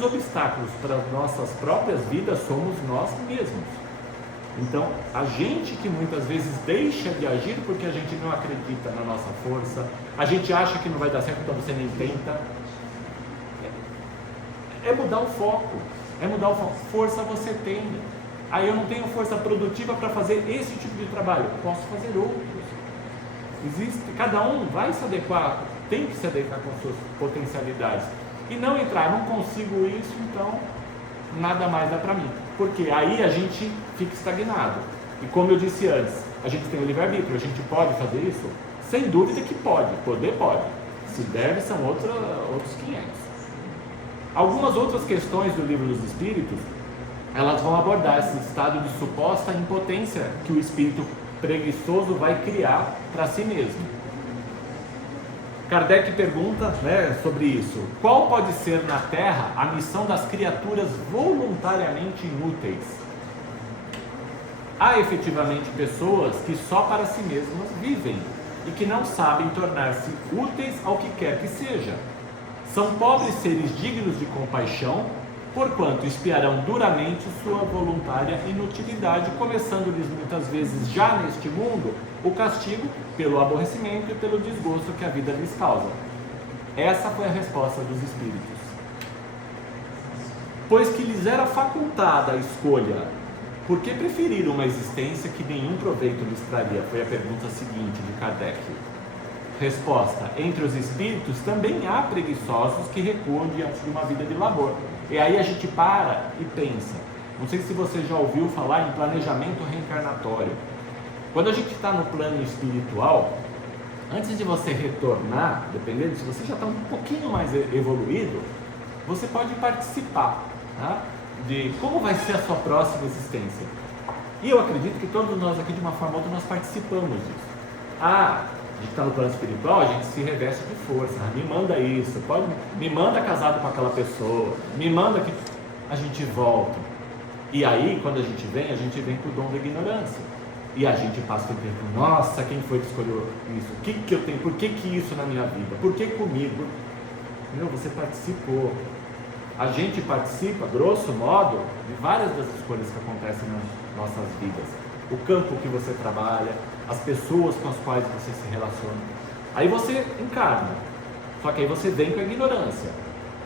obstáculos para as nossas próprias vidas somos nós mesmos. Então, a gente que muitas vezes deixa de agir porque a gente não acredita na nossa força, a gente acha que não vai dar certo, então você nem tenta. É mudar o foco, Força você tem. Aí eu não tenho força produtiva para fazer esse tipo de trabalho, posso fazer outros. Cada um vai se adequar, tem que se adequar com as suas potencialidades. E não entrar, não consigo isso, então nada mais dá para mim. Porque aí a gente fica estagnado. E como eu disse antes, a gente tem o livre-arbítrio, a gente pode fazer isso? Sem dúvida que pode, poder pode. Se deve, são outros 500. Algumas outras questões do Livro dos Espíritos, elas vão abordar esse estado de suposta impotência que o espírito preguiçoso vai criar para si mesmo. Kardec pergunta, sobre isso: qual pode ser na Terra a missão das criaturas voluntariamente inúteis? Há efetivamente pessoas que só para si mesmas vivem e que não sabem tornar-se úteis ao que quer que seja. São pobres seres dignos de compaixão, porquanto espiarão duramente sua voluntária inutilidade, começando-lhes muitas vezes já neste mundo o castigo pelo aborrecimento e pelo desgosto que a vida lhes causa. Essa foi a resposta dos espíritos. Pois que lhes era facultada a escolha, por que preferiram uma existência que nenhum proveito lhes traria? Foi a pergunta seguinte de Kardec. Resposta: entre os espíritos também há preguiçosos que recuam diante de uma vida de labor. E aí a gente para e pensa. Não sei se você já ouviu falar em planejamento reencarnatório. Quando a gente está no plano espiritual, antes de você retornar, dependendo se você já está um pouquinho mais evoluído, você pode participar, tá? De como vai ser a sua próxima existência. E eu acredito que todos nós aqui, de uma forma ou outra, nós participamos disso. A gente está no plano espiritual, a gente se reveste de força. Me manda isso, me manda casado com aquela pessoa, me manda que a gente volta. E aí, quando a gente vem com o dom da ignorância. E a gente passa o tempo, nossa, quem foi que escolheu isso? O que eu tenho? Por que isso na minha vida? Por que comigo? Meu, você participou. A gente participa, grosso modo, de várias das escolhas que acontecem nas nossas vidas. O campo que você trabalha, as pessoas com as quais você se relaciona. Aí você encarna, só que aí você vem com a ignorância.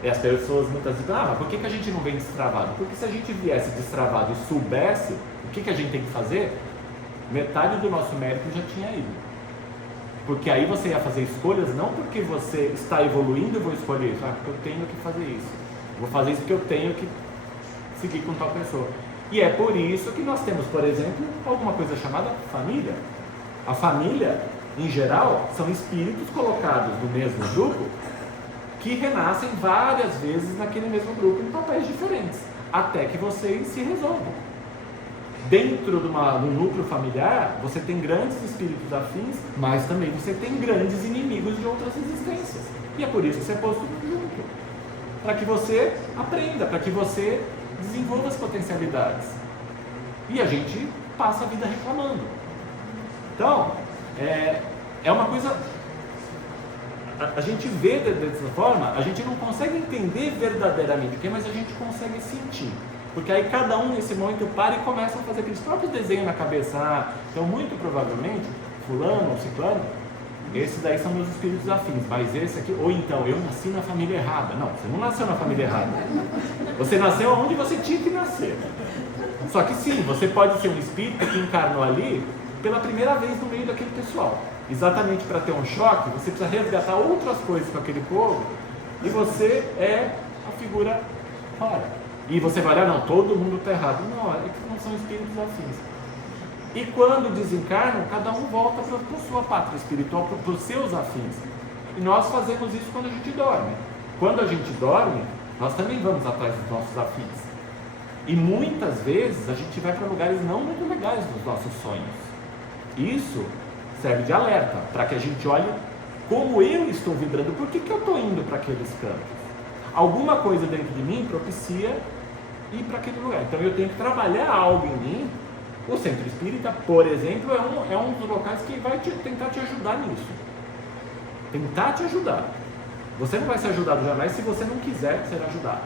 E as pessoas muitas vezes dizem, mas por que a gente não vem destravado? Porque se a gente viesse destravado e soubesse o que a gente tem que fazer, metade do nosso mérito já tinha ido. Porque aí você ia fazer escolhas não porque você está evoluindo e vou escolher isso, porque eu tenho que fazer isso. Vou fazer isso porque eu tenho que seguir com tal pessoa. E é por isso que nós temos, por exemplo, alguma coisa chamada família. A família, em geral, são espíritos colocados no mesmo grupo que renascem várias vezes naquele mesmo grupo em papéis diferentes, até que vocês se resolvam. Dentro de um núcleo familiar, você tem grandes espíritos afins, mas também você tem grandes inimigos de outras existências. E é por isso que você é posto junto, para que você aprenda, para que você desenvolva as potencialidades. E a gente passa a vida reclamando. Então, é uma coisa... A gente vê dessa forma, a gente não consegue entender verdadeiramente o que é, mas a gente consegue sentir. Porque aí cada um nesse momento para e começa a fazer aqueles próprios desenhos na cabeça. Então, muito provavelmente, fulano ou ciclano, esses daí são meus espíritos afins, mas esse aqui, ou então, eu nasci na família errada. Não, você não nasceu na família errada. Você nasceu onde você tinha que nascer. Só que sim, você pode ser um espírito que encarnou ali pela primeira vez no meio daquele pessoal. Exatamente para ter um choque, você precisa resgatar outras coisas com aquele povo e você é a figura fora. E você vai olhar, não, todo mundo está errado. Não, é que não são espíritos afins. E quando desencarnam, cada um volta para a sua pátria espiritual, para os seus afins. E nós fazemos isso quando a gente dorme. Quando a gente dorme, nós também vamos atrás dos nossos afins. E muitas vezes a gente vai para lugares não muito legais nos nossos sonhos. Isso serve de alerta, para que a gente olhe como eu estou vibrando, por que eu estou indo para aqueles campos? Alguma coisa dentro de mim propicia ir para aquele lugar. Então eu tenho que trabalhar algo em mim. O centro espírita, por exemplo, é um dos locais que vai tentar te ajudar nisso. Tentar te ajudar. Você não vai ser ajudado jamais se você não quiser ser ajudado.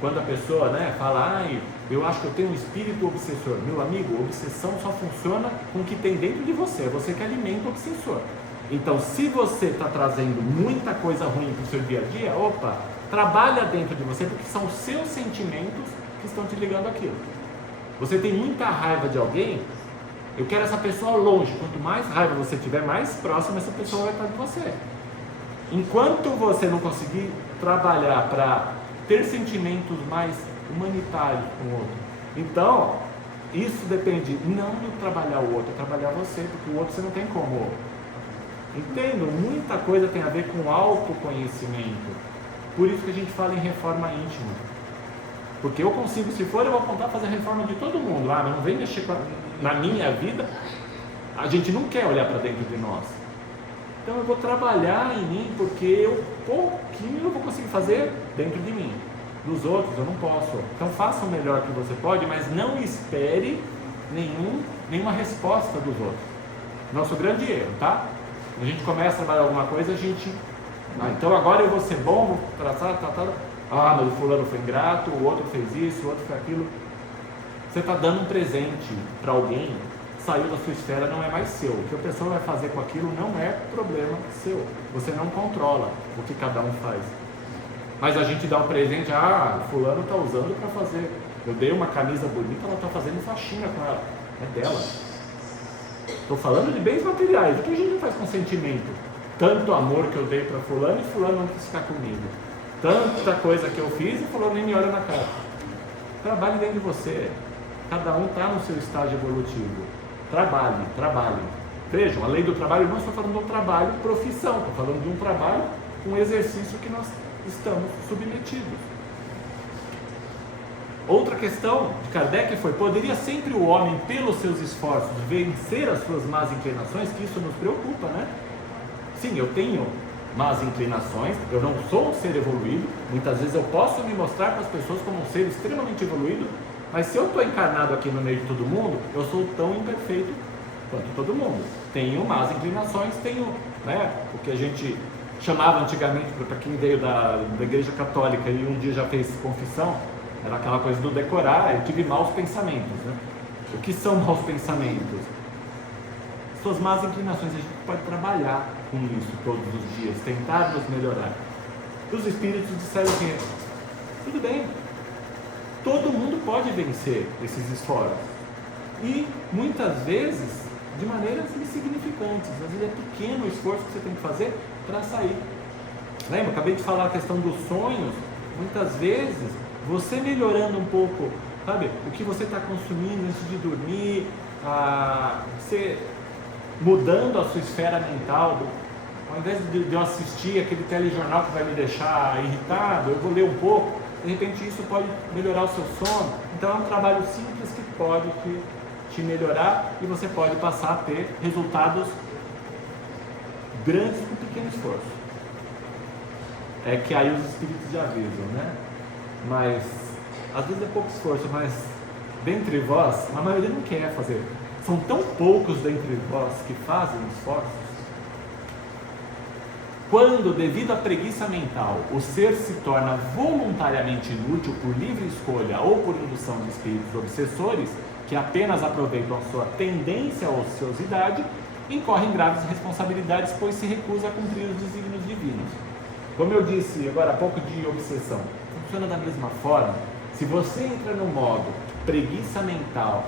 Quando a pessoa, né, fala, eu acho que eu tenho um espírito obsessor. Meu amigo, obsessão só funciona com o que tem dentro de você. É você que alimenta o obsessor. Então, se você está trazendo muita coisa ruim para o seu dia a dia, trabalha dentro de você, porque são os seus sentimentos que estão te ligando àquilo. Você tem muita raiva de alguém, eu quero essa pessoa longe. Quanto mais raiva você tiver, mais próxima essa pessoa vai estar de você. Enquanto você não conseguir trabalhar para ter sentimentos mais humanitários com o outro, então, isso depende não de trabalhar o outro, é trabalhar você, porque o outro você não tem como. Entendo, muita coisa tem a ver com autoconhecimento. Por isso que a gente fala em reforma íntima. Porque eu consigo, se for, eu vou contar fazer a reforma de todo mundo. Mas não vem mexer na minha vida. A gente não quer olhar para dentro de nós. Então eu vou trabalhar em mim, porque eu pouquinho eu vou conseguir fazer dentro de mim. Dos outros eu não posso. Então faça o melhor que você pode, mas não espere nenhuma resposta dos outros. Nosso grande erro, tá? Quando a gente começa a trabalhar alguma coisa, a gente... então agora eu vou ser bom, vou traçar, mas o fulano foi ingrato, o outro fez isso, o outro fez aquilo. Você está dando um presente para alguém, saiu da sua esfera, não é mais seu. O que a pessoa vai fazer com aquilo não é problema seu. Você não controla o que cada um faz. Mas a gente dá um presente, o fulano está usando para fazer. Eu dei uma camisa bonita, ela está fazendo faxina com ela. É dela. Estou falando de bens materiais. O que a gente faz com sentimento? Tanto amor que eu dei para fulano e fulano não quis ficar comigo. Tanta coisa que eu fiz e fulano nem me olha na cara. Trabalhe dentro de você. Cada um está no seu estágio evolutivo. Trabalhe. Vejam, a lei do trabalho, eu não estou falando de um trabalho profissão, estou falando de um trabalho, um exercício que nós estamos submetidos. Outra questão de Kardec foi: poderia sempre o homem, pelos seus esforços, vencer as suas más inclinações? Que isso nos preocupa, né? Sim, eu tenho más inclinações, eu não sou um ser evoluído, muitas vezes eu posso me mostrar para as pessoas como um ser extremamente evoluído, mas se eu estou encarnado aqui no meio de todo mundo, eu sou tão imperfeito quanto todo mundo. Tenho más inclinações, tenho, né, o que a gente chamava antigamente, para quem veio da igreja católica e um dia já fez confissão, era aquela coisa do decorar. Eu tive maus pensamentos, né? O que são maus pensamentos? Suas más inclinações. A gente pode trabalhar com isso todos os dias, tentar nos melhorar. Os espíritos disseram que tudo bem, todo mundo pode vencer esses esforços, e muitas vezes de maneiras insignificantes. Às vezes é pequeno o esforço que você tem que fazer para sair. Lembra? Acabei de falar a questão dos sonhos. Muitas vezes você melhorando um pouco, sabe, o que você está consumindo antes de dormir, você mudando a sua esfera mental. Ao invés de eu assistir aquele telejornal que vai me deixar irritado, eu vou ler um pouco. De repente isso pode melhorar o seu sono. Então é um trabalho simples que pode te melhorar, e você pode passar a ter resultados grandes com pequeno esforço. É que aí os espíritos já avisam, né? Mas às vezes é pouco esforço, mas dentre vós, a maioria não quer fazer. São tão poucos dentre vós que fazem esforços. Quando, devido à preguiça mental, o ser se torna voluntariamente inútil por livre escolha ou por indução de espíritos obsessores, que apenas aproveitam a sua tendência à ociosidade, incorre em graves responsabilidades, pois se recusa a cumprir os desígnios divinos. Como eu disse agora há pouco de obsessão, funciona da mesma forma. Se você entra no modo preguiça mental,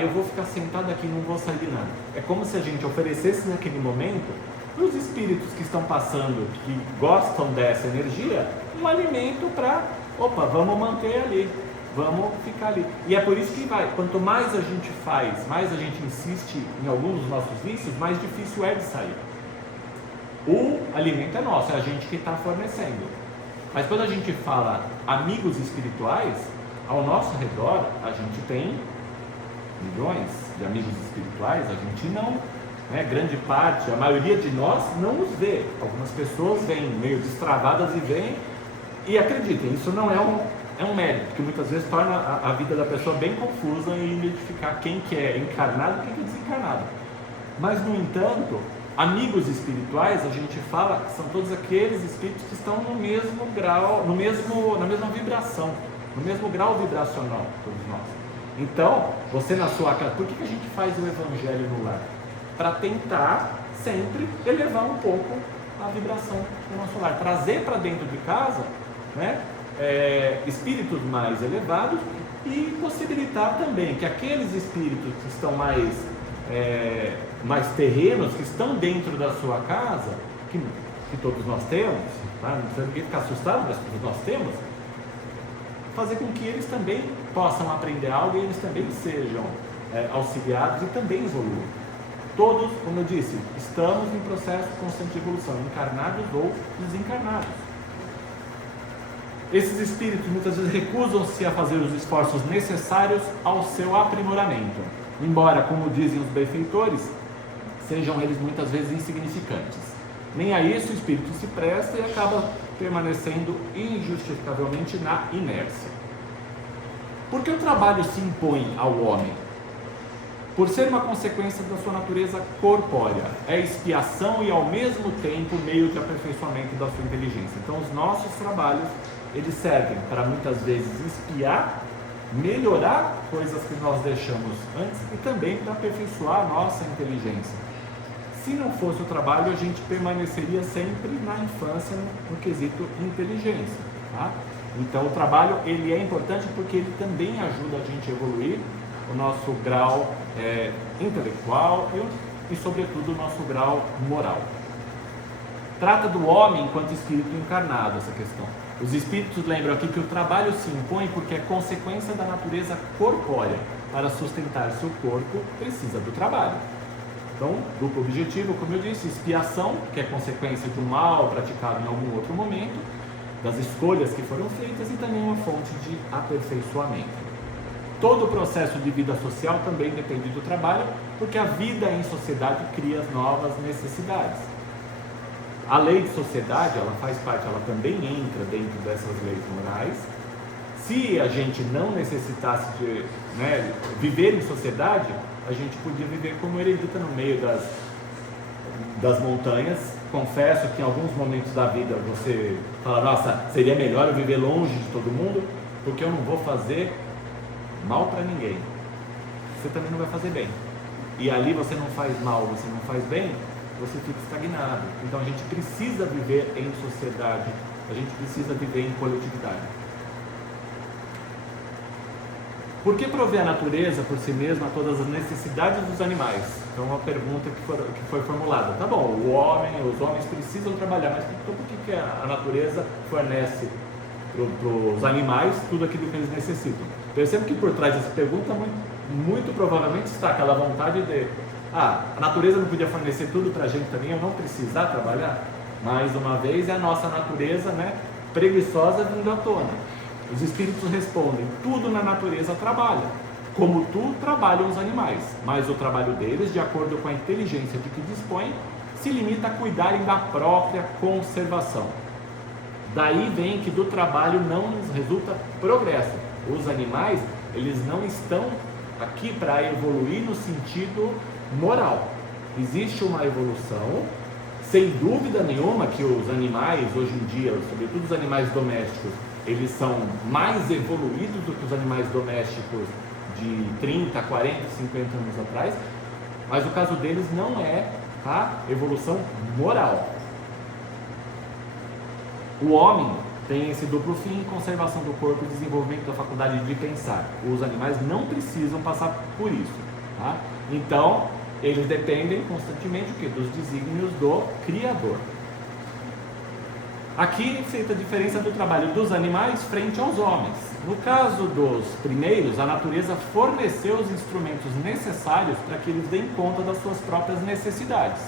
eu vou ficar sentado aqui e não vou sair de nada. É como se a gente oferecesse naquele momento para os espíritos que estão passando, que gostam dessa energia, um alimento para, vamos manter ali, vamos ficar ali. E é por isso que quanto mais a gente faz, mais a gente insiste em alguns dos nossos vícios, mais difícil é de sair. O alimento é nosso, é a gente que está fornecendo. Mas quando a gente fala amigos espirituais, ao nosso redor a gente tem milhões de amigos espirituais, a gente não, grande parte, a maioria de nós não os vê. Algumas pessoas vêm meio destravadas e vêm, e acreditem, isso não é um mérito, porque muitas vezes torna a vida da pessoa bem confusa em identificar quem que é encarnado e quem que é desencarnado. Mas, no entanto, Amigos espirituais, a gente fala que são todos aqueles espíritos que estão no mesmo grau, na mesma vibração, no mesmo grau vibracional, todos nós. Então, você na sua casa, por que a gente faz o evangelho no lar? Para tentar sempre elevar um pouco a vibração do nosso lar, trazer para dentro de casa, né, espíritos mais elevados e possibilitar também que aqueles espíritos que estão mais terrenos, que estão dentro da sua casa, que todos nós temos, tá? Não precisa ninguém ficar assustado, mas todos nós temos, fazer com que eles também possam aprender algo e eles também sejam auxiliados e também evoluam. Todos, como eu disse, estamos em processo de constante evolução, encarnados ou desencarnados. Esses espíritos muitas vezes recusam-se a fazer os esforços necessários ao seu aprimoramento, embora, como dizem os benfeitores, sejam eles muitas vezes insignificantes. Nem a isso o espírito se presta e acaba permanecendo injustificavelmente na inércia. Por que o trabalho se impõe ao homem? Por ser uma consequência da sua natureza corpórea, é expiação e ao mesmo tempo meio de aperfeiçoamento da sua inteligência. Então os nossos trabalhos, eles servem para muitas vezes expiar, melhorar coisas que nós deixamos antes e também para aperfeiçoar a nossa inteligência. Se não fosse o trabalho, a gente permaneceria sempre na infância no quesito inteligência, tá? Então o trabalho, ele é importante porque ele também ajuda a gente a evoluir o nosso grau intelectual e sobretudo o nosso grau moral. Trata do homem enquanto espírito encarnado, essa questão. Os espíritos lembram aqui que o trabalho se impõe porque é consequência da natureza corpórea. Para sustentar seu corpo, precisa do trabalho. Então, duplo objetivo, como eu disse, expiação, que é consequência de um mal praticado em algum outro momento, das escolhas que foram feitas, e também uma fonte de aperfeiçoamento. Todo o processo de vida social também depende do trabalho, porque a vida em sociedade cria as novas necessidades. A lei de sociedade, ela faz parte, ela também entra dentro dessas leis morais. Se a gente não necessitasse de viver em sociedade, a gente podia viver como eremita no meio das montanhas. Confesso que em alguns momentos da vida você fala, nossa, seria melhor eu viver longe de todo mundo, porque eu não vou fazer mal para ninguém. Você também não vai fazer bem. E ali você não faz mal, você não faz bem, você fica estagnado. Então a gente precisa viver em sociedade, a gente precisa viver em coletividade. Por que prover a natureza por si mesma todas as necessidades dos animais? Então uma pergunta que foi formulada. Tá bom, os homens precisam trabalhar, mas então por que a natureza fornece para os animais tudo aquilo que eles necessitam? Percebo que por trás dessa pergunta muito provavelmente está aquela vontade de a natureza não podia fornecer tudo para a gente também, eu não precisar trabalhar? Mais uma vez é a nossa natureza preguiçosa vindo à tona. Os espíritos respondem, tudo na natureza trabalha, como tu trabalham os animais, mas o trabalho deles, de acordo com a inteligência de que dispõem, se limita a cuidarem da própria conservação. Daí vem que do trabalho não nos resulta progresso. Os animais, eles não estão aqui para evoluir no sentido moral. Existe uma evolução, sem dúvida nenhuma que os animais hoje em dia, sobretudo os animais domésticos, eles são mais evoluídos do que os animais domésticos de 30, 40, 50 anos atrás, mas o caso deles não é a evolução moral. O homem tem esse duplo fim, conservação do corpo e desenvolvimento da faculdade de pensar. Os animais não precisam passar por isso, tá? Então, eles dependem constantemente dos desígnios do Criador. Aqui feita a diferença do trabalho dos animais frente aos homens. No caso dos primeiros, a natureza forneceu os instrumentos necessários para que eles deem conta das suas próprias necessidades.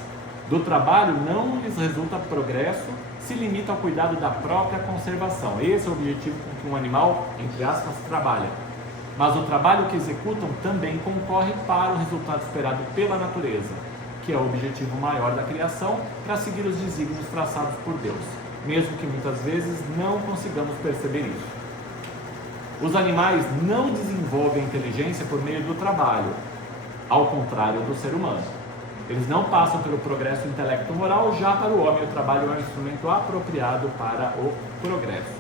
Do trabalho não lhes resulta progresso, se limita ao cuidado da própria conservação. Esse é o objetivo com que um animal, entre aspas, trabalha. Mas o trabalho que executam também concorre para o resultado esperado pela natureza, que é o objetivo maior da criação, para seguir os desígnios traçados por Deus, mesmo que muitas vezes não consigamos perceber isso. Os animais não desenvolvem inteligência por meio do trabalho, ao contrário do ser humano. Eles não passam pelo progresso intelecto-moral. Já para o homem, o trabalho é um instrumento apropriado para o progresso.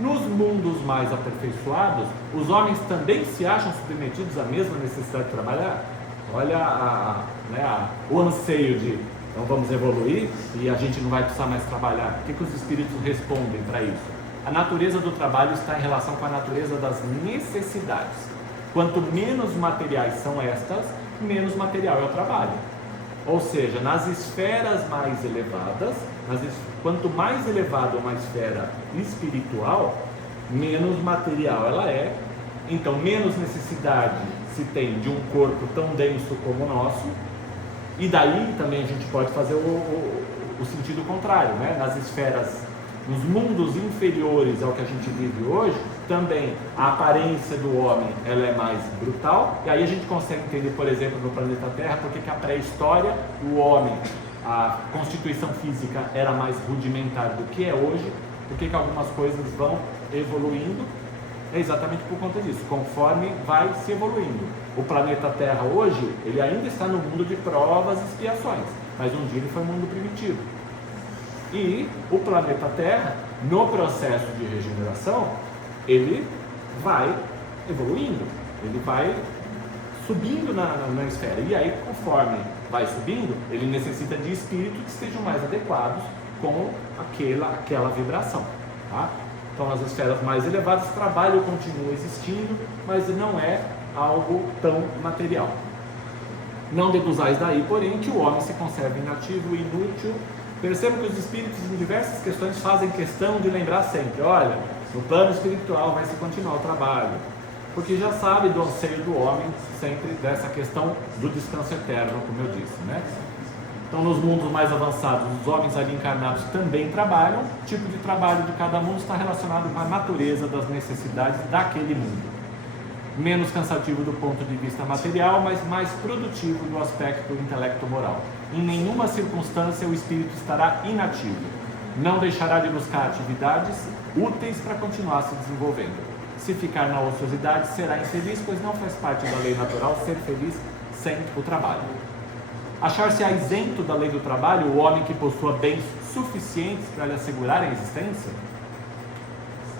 Nos mundos mais aperfeiçoados, os homens também se acham submetidos à mesma necessidade de trabalhar. Olha o anseio de, então vamos evoluir e a gente não vai precisar mais trabalhar. O que os espíritos respondem para isso? A natureza do trabalho está em relação com a natureza das necessidades. Quanto menos materiais são estas, menos material é o trabalho. Ou seja, nas esferas mais elevadas, quanto mais elevada uma esfera espiritual, menos material ela é. Então, menos necessidade se tem de um corpo tão denso como o nosso. E daí também a gente pode fazer o sentido contrário, né? Nas esferas, nos mundos inferiores ao que a gente vive hoje, também a aparência do homem ela é mais brutal. E aí a gente consegue entender, por exemplo, no planeta Terra, porque que a pré-história, o homem, a constituição física era mais rudimentar do que é hoje, porque que algumas coisas vão evoluindo. É exatamente por conta disso, conforme vai se evoluindo. O planeta Terra hoje, ele ainda está no mundo de provas e expiações, mas um dia ele foi um mundo primitivo. E o planeta Terra, no processo de regeneração, ele vai evoluindo, ele vai subindo na esfera. E aí, conforme vai subindo, ele necessita de espíritos que estejam mais adequados com aquela vibração, tá? Então, nas esferas mais elevadas, o trabalho continua existindo, mas não é algo tão material. Não deduzais daí, porém, que o homem se conserva inativo e inútil. Percebo que os espíritos em diversas questões fazem questão de lembrar sempre, olha, no plano espiritual vai se continuar o trabalho, porque já sabe do anseio do homem sempre dessa questão do descanso eterno, como eu disse, né? Então, nos mundos mais avançados, os homens ali encarnados também trabalham. O tipo de trabalho de cada mundo está relacionado com a natureza das necessidades daquele mundo. Menos cansativo do ponto de vista material, mas mais produtivo do aspecto intelecto-moral. Em nenhuma circunstância o espírito estará inativo. Não deixará de buscar atividades úteis para continuar se desenvolvendo. Se ficar na ociosidade, será infeliz, pois não faz parte da lei natural ser feliz sem o trabalho. Achar-se isento da lei do trabalho o homem que possua bens suficientes para lhe assegurar a existência?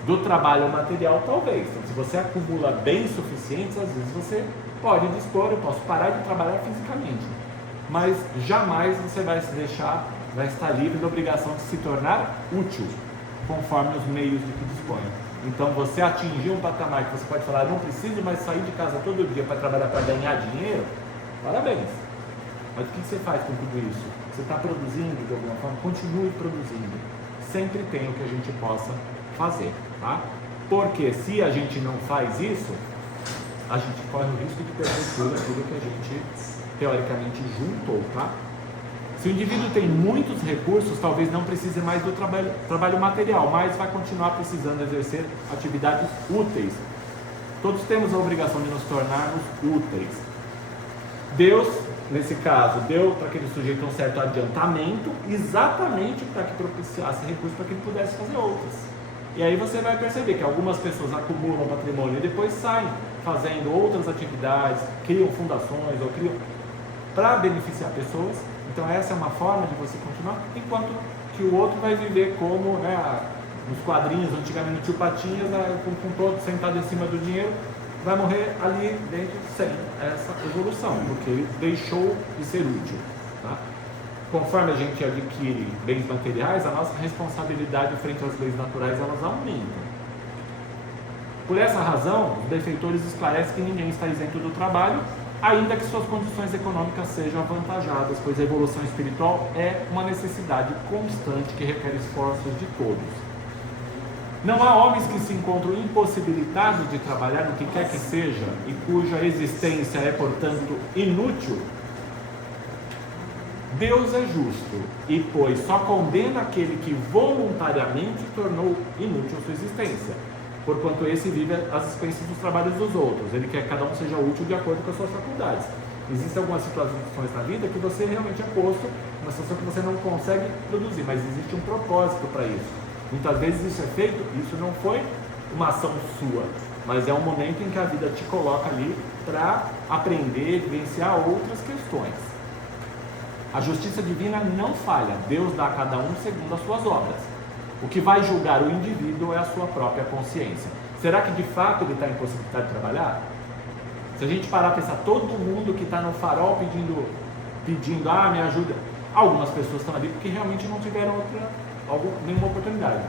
Do trabalho material, talvez. Então, se você acumula bens suficientes, às vezes você pode dispor, eu posso parar de trabalhar fisicamente. Mas jamais você vai estar livre da obrigação de se tornar útil, conforme os meios de que dispõe. Então, você atingir um patamar que você pode falar, não preciso mais sair de casa todo dia para trabalhar para ganhar dinheiro, parabéns. Mas o que você faz com tudo isso? Você está produzindo de alguma forma? Continue produzindo. Sempre tem o que a gente possa fazer, tá? Porque se a gente não faz isso, a gente corre o risco de perder tudo que a gente teoricamente juntou, tá? Se o indivíduo tem muitos recursos, talvez não precise mais do trabalho material, mas vai continuar precisando exercer atividades úteis. Todos temos a obrigação de nos tornarmos úteis. Deus, nesse caso, deu para aquele sujeito um certo adiantamento, exatamente para que propiciasse recursos para que ele pudesse fazer outras. E aí você vai perceber que algumas pessoas acumulam patrimônio e depois saem fazendo outras atividades, criam fundações ou criam para beneficiar pessoas. Então essa é uma forma de você continuar, enquanto que o outro vai viver como, nos quadrinhos, antigamente no Tio Patinhas, com todo sentado em cima do dinheiro, vai morrer ali dentro sem essa evolução, porque ele deixou de ser útil, tá? Conforme a gente adquire bens materiais, a nossa responsabilidade frente às leis naturais, elas aumentam. Por essa razão, os benfeitores esclarecem que ninguém está isento do trabalho, ainda que suas condições econômicas sejam avantajadas, pois a evolução espiritual é uma necessidade constante que requer esforços de todos. Não há homens que se encontram impossibilitados de trabalhar no que quer que seja e cuja existência é, portanto, inútil. Deus é justo e, pois, só condena aquele que voluntariamente tornou inútil sua existência, porquanto esse vive às expensas dos trabalhos dos outros. Ele quer que cada um seja útil de acordo com as suas faculdades. Existem algumas situações na vida que você realmente é posto, uma situação que você não consegue produzir, mas existe um propósito para isso. Muitas vezes isso é feito, isso não foi uma ação sua, mas é um momento em que a vida te coloca ali para aprender, vivenciar outras questões. A justiça divina não falha. Deus dá a cada um segundo as suas obras. O que vai julgar o indivíduo é a sua própria consciência. Será que de fato ele está em possibilidade de trabalhar? Se a gente parar para pensar, todo mundo que está no farol pedindo, me ajuda. Algumas pessoas estão ali porque realmente não tiveram nenhuma oportunidade.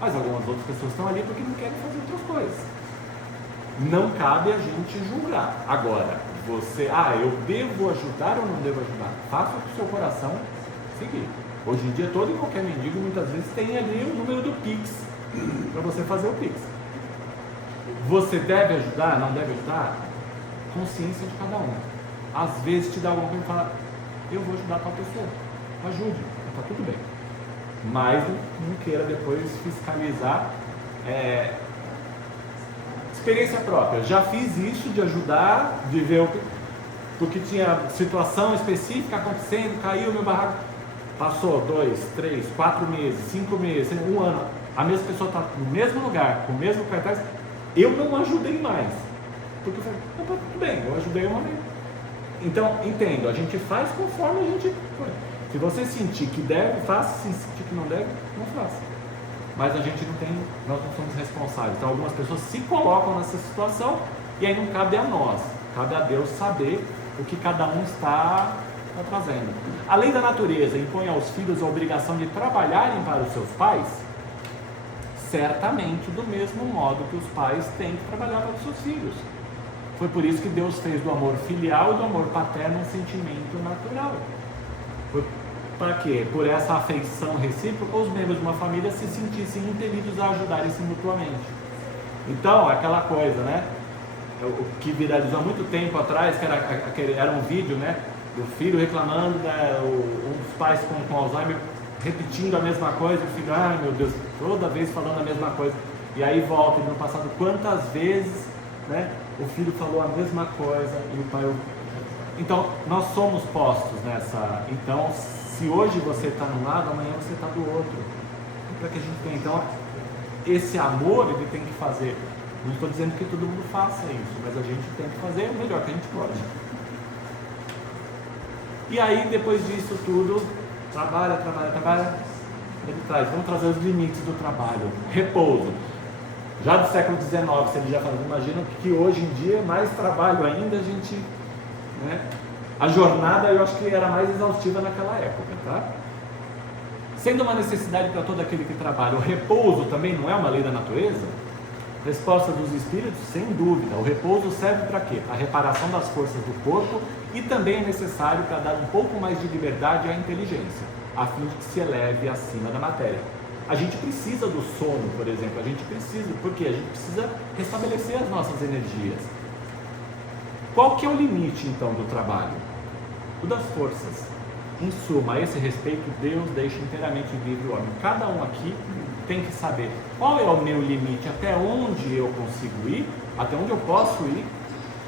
Mas algumas outras pessoas estão ali porque não querem fazer outras coisas. Não cabe a gente julgar. Agora, eu devo ajudar ou não devo ajudar? Faça o que o seu coração seguir. Hoje em dia, todo e qualquer mendigo, muitas vezes, tem ali o número do Pix, para você fazer o Pix. Você deve ajudar, não deve ajudar? Consciência de cada um. Às vezes te dá alguma coisa e fala, eu vou ajudar tal pessoa. Ajude, está tudo bem. Mas não queira depois fiscalizar. Experiência própria, já fiz isso de ajudar, de ver porque tinha situação específica acontecendo, caiu meu barraco, passou 2, 3, 4 meses, 5 meses, 1 ano, a mesma pessoa está no mesmo lugar, com o mesmo cartaz, eu não ajudei mais, porque eu falei, tudo bem, eu ajudei uma vez. Então, entendo, a gente faz conforme a gente... Se você sentir que deve, faça, se sentir que não deve, não faça. Mas a gente nós não somos responsáveis. Então algumas pessoas se colocam nessa situação e aí não cabe a nós, cabe a Deus saber o que cada um está trazendo. A lei da natureza impõe aos filhos a obrigação de trabalharem para os seus pais, certamente do mesmo modo que os pais têm que trabalhar para os seus filhos. Foi por isso que Deus fez do amor filial e do amor paterno um sentimento natural. Para quê? Por essa afeição recíproca, os membros de uma família se sentissem impelidos a ajudarem-se mutuamente. Então, aquela coisa, né? O que viralizou há muito tempo atrás, que era um vídeo, né? Do filho reclamando, uns pais com Alzheimer repetindo a mesma coisa, o filho, meu Deus, toda vez falando a mesma coisa. E aí volta, e no passado, quantas vezes, né? O filho falou a mesma coisa e o pai... Então, nós somos postos nessa... Então, se hoje você está de um lado, amanhã você está do outro. Para que a gente tenha, então, esse amor, ele tem que fazer. Não estou dizendo que todo mundo faça isso, mas a gente tem que fazer o melhor que a gente pode. E aí, depois disso tudo, trabalha. Ele traz, vamos trazer os limites do trabalho. Repouso. Já do século XIX, se ele já falou, imagina que hoje em dia, mais trabalho ainda, a gente... Né? A jornada eu acho que era mais exaustiva naquela época, tá? Sendo uma necessidade para todo aquele que trabalha, o repouso também não é uma lei da natureza? Resposta dos espíritos, sem dúvida. O repouso serve para quê? A reparação das forças do corpo e também é necessário para dar um pouco mais de liberdade à inteligência, a fim de que se eleve acima da matéria. A gente precisa do sono, por exemplo, porque a gente precisa restabelecer as nossas energias. Qual que é o limite, então, do trabalho? O das forças. Em suma, a esse respeito, Deus deixa inteiramente livre o homem. Cada um aqui tem que saber qual é o meu limite, até onde eu consigo ir, até onde eu posso ir,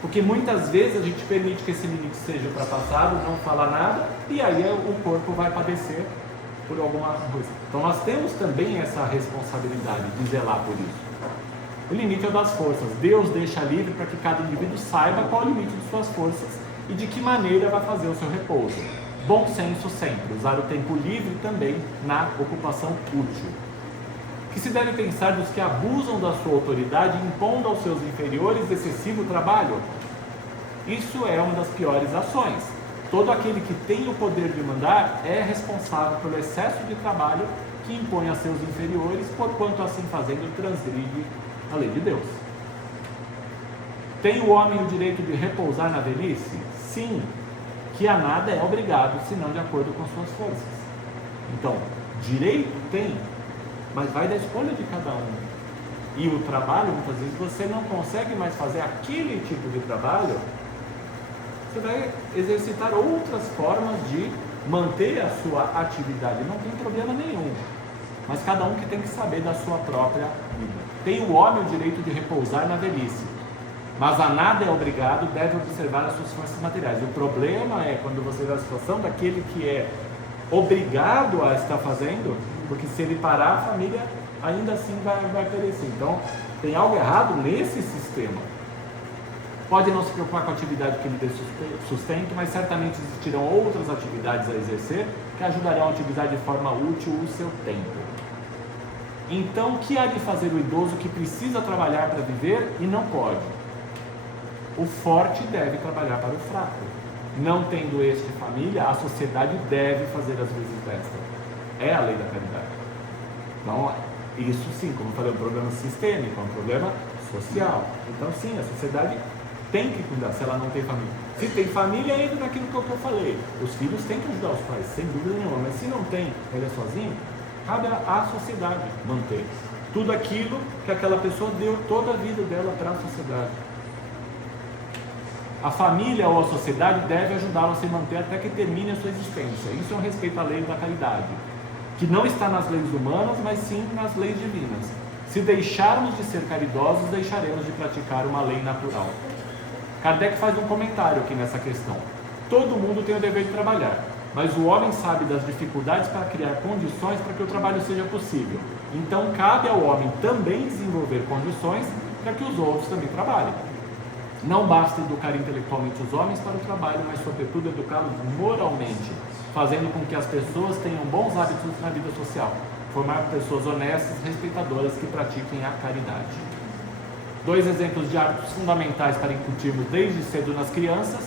porque muitas vezes a gente permite que esse limite seja ultrapassado, não fala nada, e aí o corpo vai padecer por alguma coisa. Então nós temos também essa responsabilidade de zelar por isso. O limite é o das forças. Deus deixa livre para que cada indivíduo saiba qual é o limite de suas forças e de que maneira vai fazer o seu repouso. Bom senso sempre, usar o tempo livre também na ocupação útil. Que se deve pensar dos que abusam da sua autoridade, impondo aos seus inferiores excessivo trabalho? Isso é uma das piores ações. Todo aquele que tem o poder de mandar é responsável pelo excesso de trabalho que impõe a seus inferiores, porquanto assim fazendo transgride a lei de Deus. Tem o homem o direito de repousar na velhice? Sim, que a nada é obrigado, senão de acordo com suas forças. Então, direito tem, mas vai da escolha de cada um. E o trabalho, muitas vezes, você não consegue mais fazer aquele tipo de trabalho, você vai exercitar outras formas de manter a sua atividade, não tem problema nenhum. Mas cada um que tem que saber da sua própria vida. Tem o homem o direito de repousar na velhice, mas a nada é obrigado, deve observar as suas forças materiais. O problema é quando você vê a situação daquele que é obrigado a estar fazendo, porque se ele parar, a família ainda assim vai perecer. Então, tem algo errado nesse sistema. pode não se preocupar com a atividade que lhe dê sustento, mas certamente existirão outras atividades a exercer que ajudarão a utilizar de forma útil o seu tempo. Então, o que há de fazer o idoso que precisa trabalhar para viver e não pode? O forte deve trabalhar para o fraco. Não tendo este família, a sociedade deve fazer as vezes desta. É a lei da caridade. Então, isso sim, como eu falei, é um problema sistêmico, é um problema social. Então sim, a sociedade tem que cuidar se ela não tem família. Se tem família, entra naquilo que eu falei. Os filhos têm que ajudar os pais, sem dúvida nenhuma. Mas se não tem, ele é sozinho, cabe à sociedade manter tudo aquilo que aquela pessoa deu toda a vida dela para a sociedade. A família ou a sociedade deve ajudá-lo a se manter até que termine a sua existência. Isso é um respeito à lei da caridade, que não está nas leis humanas, mas sim nas leis divinas. Se deixarmos de ser caridosos, deixaremos de praticar uma lei natural. Kardec faz um comentário aqui nessa questão. Todo mundo tem o dever de trabalhar, mas o homem sabe das dificuldades para criar condições para que o trabalho seja possível. Então cabe ao homem também desenvolver condições para que os outros também trabalhem. Não basta educar intelectualmente os homens para o trabalho, mas sobretudo educá-los moralmente, fazendo com que as pessoas tenham bons hábitos na vida social, formar pessoas honestas, respeitadoras que pratiquem a caridade. 2 exemplos de hábitos fundamentais para incutirmos desde cedo nas crianças,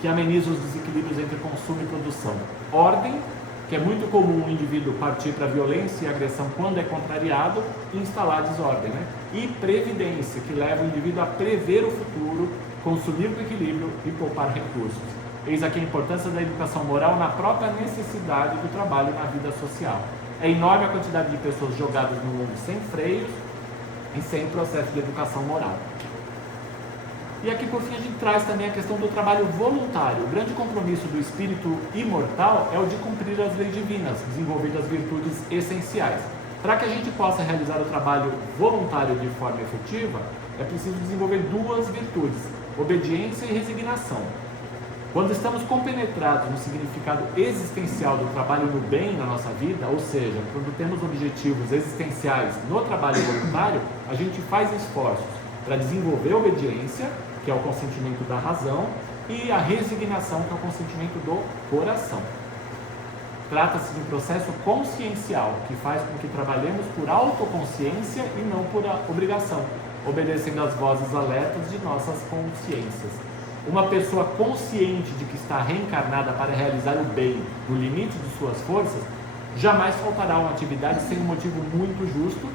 que amenizam os desequilíbrios entre consumo e produção. Ordem, que é muito comum o indivíduo partir para a violência e agressão quando é contrariado, e instalar desordem, E previdência, que leva o indivíduo a prever o futuro, consumir com equilíbrio e poupar recursos. Eis aqui a importância da educação moral na própria necessidade do trabalho na vida social. É enorme a quantidade de pessoas jogadas no mundo sem freios e sem processo de educação moral. E aqui por fim a gente traz também a questão do trabalho voluntário. O grande compromisso do espírito imortal é o de cumprir as leis divinas, desenvolver as virtudes essenciais. Para que a gente possa realizar o trabalho voluntário de forma efetiva, é preciso desenvolver 2 virtudes, obediência e resignação. Quando estamos compenetrados no significado existencial do trabalho no bem na nossa vida, ou seja, quando temos objetivos existenciais no trabalho voluntário, a gente faz esforços para desenvolver a obediência, que é o consentimento da razão, e a resignação, que é o consentimento do coração. Trata-se de um processo consciencial, que faz com que trabalhemos por autoconsciência e não por obrigação, obedecendo às vozes alertas de nossas consciências. Uma pessoa consciente de que está reencarnada para realizar o bem no limite de suas forças, jamais faltará uma atividade sem um motivo muito justo,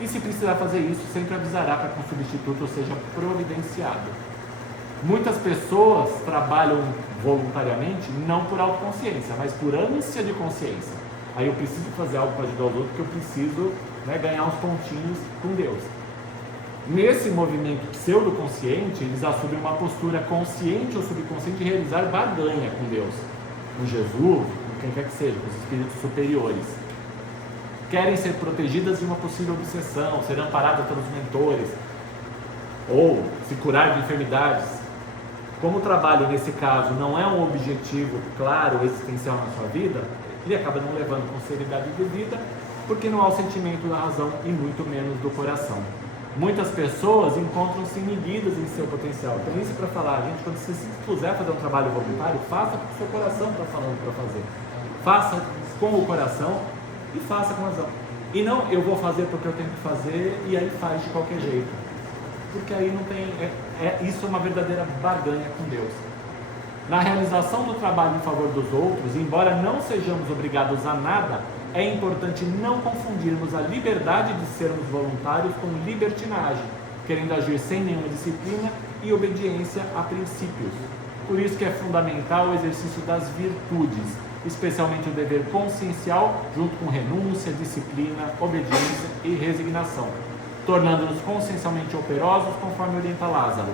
e se precisar fazer isso, sempre avisará para que um substituto seja providenciado. Muitas pessoas trabalham voluntariamente não por autoconsciência, mas por ânsia de consciência. Aí eu preciso fazer algo para ajudar os outros, porque eu preciso ganhar uns pontinhos com Deus. Nesse movimento pseudoconsciente, eles assumem uma postura consciente ou subconsciente de realizar barganha com Deus, com Jesus, com quem quer que seja, com os espíritos superiores. Querem ser protegidas de uma possível obsessão, ser amparadas pelos mentores, ou se curar de enfermidades. Como o trabalho, nesse caso, não é um objetivo claro, existencial na sua vida, ele acaba não levando com seriedade devida, porque não há o sentimento da razão e muito menos do coração. Muitas pessoas encontram-se inibidas em seu potencial. Então isso para falar, gente, quando você se puser fazer um trabalho voluntário, faça o que o seu coração está falando para fazer. Faça com o coração e faça com a razão. E não, eu vou fazer porque eu tenho que fazer e aí faz de qualquer jeito. Porque aí não tem... isso é uma verdadeira barganha com Deus. Na realização do trabalho em favor dos outros, embora não sejamos obrigados a nada, é importante não confundirmos a liberdade de sermos voluntários com libertinagem, querendo agir sem nenhuma disciplina e obediência a princípios. Por isso que é fundamental o exercício das virtudes, especialmente o dever consciencial, junto com renúncia, disciplina, obediência e resignação, tornando-nos consciencialmente operosos, conforme orienta Lázaro.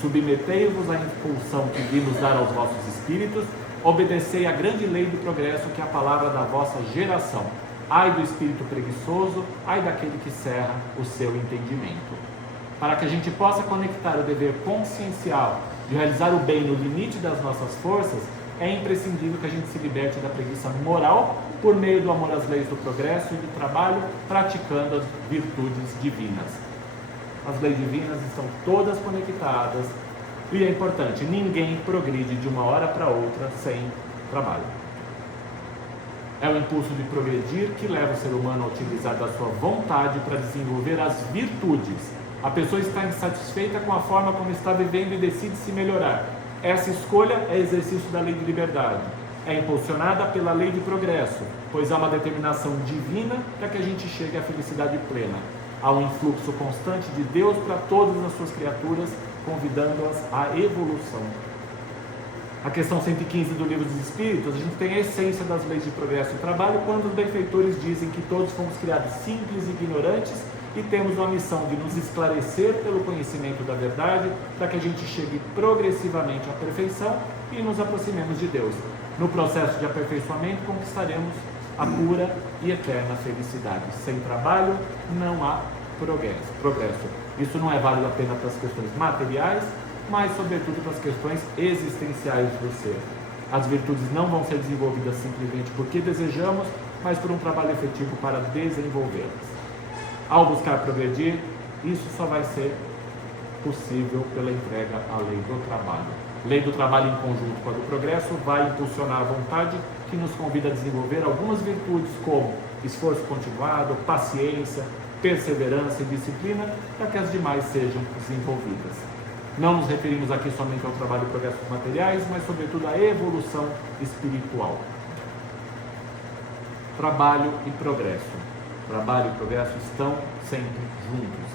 Submetei-vos à impulsão que vimos dar aos vossos espíritos, obedecei à grande lei do progresso, que é a palavra da vossa geração. Ai do espírito preguiçoso, ai daquele que cerra o seu entendimento. Para que a gente possa conectar o dever consciencial de realizar o bem no limite das nossas forças, é imprescindível que a gente se liberte da preguiça moral por meio do amor às leis do progresso e do trabalho, praticando as virtudes divinas. As leis divinas estão todas conectadas E é importante, ninguém progride de uma hora para outra sem trabalho. É o impulso de progredir que leva o ser humano a utilizar da sua vontade para desenvolver as virtudes. A pessoa está insatisfeita com a forma como está vivendo e decide se melhorar. Essa escolha é exercício da lei de liberdade. É impulsionada pela lei de progresso, pois há uma determinação divina para que a gente chegue à felicidade plena. Há um influxo constante de Deus para todas as suas criaturas, convidando-as à evolução. A questão 115 do Livro dos Espíritos, a gente tem a essência das leis de progresso e trabalho, quando os benfeitores dizem que todos fomos criados simples e ignorantes e temos uma missão de nos esclarecer pelo conhecimento da verdade, para que a gente chegue progressivamente à perfeição e nos aproximemos de Deus. No processo de aperfeiçoamento, conquistaremos a pura e eterna felicidade. Sem trabalho, não há progresso. Isso não é válido apenas para as questões materiais, mas sobretudo para as questões existenciais do ser. As virtudes não vão ser desenvolvidas simplesmente porque desejamos, mas por um trabalho efetivo para desenvolvê-las. Ao buscar progredir, isso só vai ser possível pela entrega à lei do trabalho. Lei do trabalho em conjunto com a do progresso vai impulsionar a vontade que nos convida a desenvolver algumas virtudes como esforço continuado, paciência, perseverança e disciplina, para que as demais sejam desenvolvidas. Não nos referimos aqui somente ao trabalho e progresso materiais, mas sobretudo à evolução espiritual. Trabalho e progresso. Trabalho e progresso estão sempre juntos.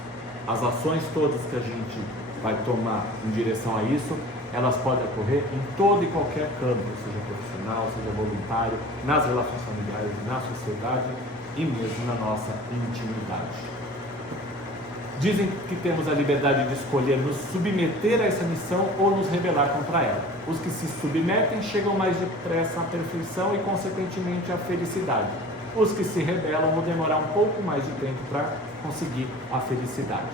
As ações todas que a gente vai tomar em direção a isso, elas podem ocorrer em todo e qualquer campo, seja profissional, seja voluntário, nas relações familiares, na sociedade e mesmo na nossa intimidade. Dizem que temos a liberdade de escolher nos submeter a essa missão ou nos rebelar contra ela. Os que se submetem chegam mais depressa à perfeição e, consequentemente, à felicidade. Os que se rebelam vão demorar um pouco mais de tempo para conseguir a felicidade.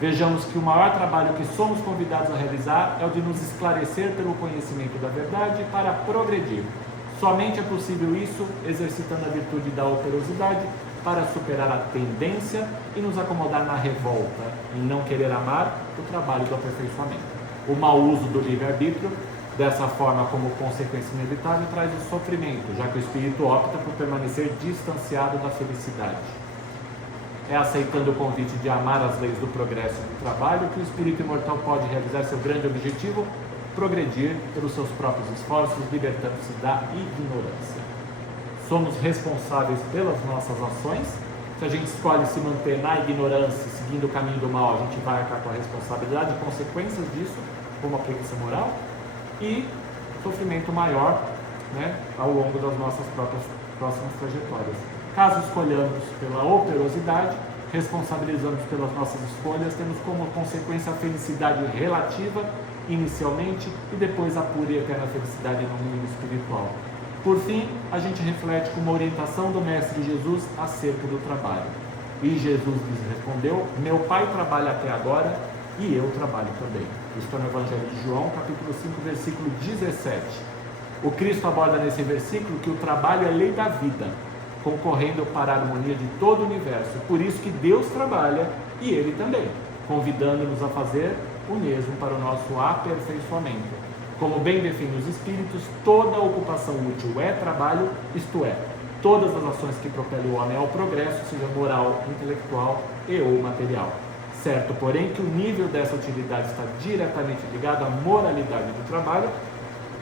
Vejamos que o maior trabalho que somos convidados a realizar é o de nos esclarecer pelo conhecimento da verdade para progredir. Somente é possível isso exercitando a virtude da operosidade para superar a tendência e nos acomodar na revolta, em não querer amar o trabalho do aperfeiçoamento. O mau uso do livre-arbítrio, dessa forma como consequência inevitável, traz o sofrimento, já que o espírito opta por permanecer distanciado da felicidade. É aceitando o convite de amar as leis do progresso e do trabalho que o espírito imortal pode realizar seu grande objetivo, progredir pelos seus próprios esforços, libertando-se da ignorância. Somos responsáveis pelas nossas ações. Se a gente escolhe se manter na ignorância, seguindo o caminho do mal, a gente vai arcar com a responsabilidade e consequências disso, como a preguiça moral, e sofrimento maior, ao longo das nossas próximas trajetórias. Caso escolhamos pela operosidade, responsabilizamos pelas nossas escolhas, temos como consequência a felicidade relativa, inicialmente, e depois a pura e eterna felicidade no mundo espiritual. Por fim, a gente reflete com uma orientação do Mestre Jesus acerca do trabalho. E Jesus lhes respondeu: meu Pai trabalha até agora e eu trabalho também. Isso está no Evangelho de João, capítulo 5, versículo 17. O Cristo aborda nesse versículo que o trabalho é lei da vida, concorrendo para a harmonia de todo o universo. Por isso que Deus trabalha e Ele também, convidando-nos a fazer o mesmo para o nosso aperfeiçoamento. Como bem definem os Espíritos, toda ocupação útil é trabalho, isto é, todas as ações que propelem o homem ao progresso, seja moral, intelectual e ou material. Certo, porém, que o nível dessa utilidade está diretamente ligado à moralidade do trabalho,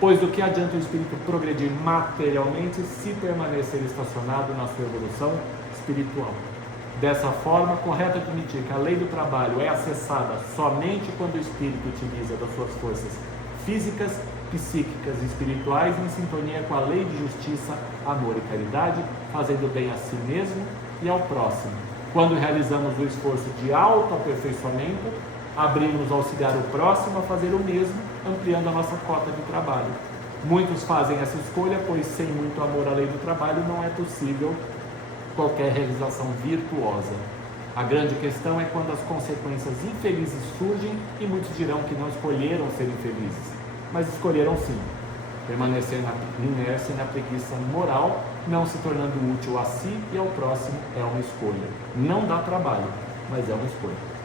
pois do que adianta o espírito progredir materialmente se permanecer estacionado na sua evolução espiritual. Dessa forma, correto admitir que a lei do trabalho é acessada somente quando o espírito utiliza das suas forças físicas, psíquicas e espirituais em sintonia com a lei de justiça, amor e caridade, fazendo bem a si mesmo e ao próximo. Quando realizamos o esforço de autoaperfeiçoamento, abrimos a auxiliar o próximo a fazer o mesmo, ampliando a nossa cota de trabalho. Muitos fazem essa escolha, pois sem muito amor à lei do trabalho não é possível qualquer realização virtuosa. A grande questão é quando as consequências infelizes surgem e muitos dirão que não escolheram ser infelizes, mas escolheram sim, permanecer na inércia e na preguiça moral, não se tornando útil a si e ao próximo é uma escolha. Não dá trabalho, mas é uma escolha.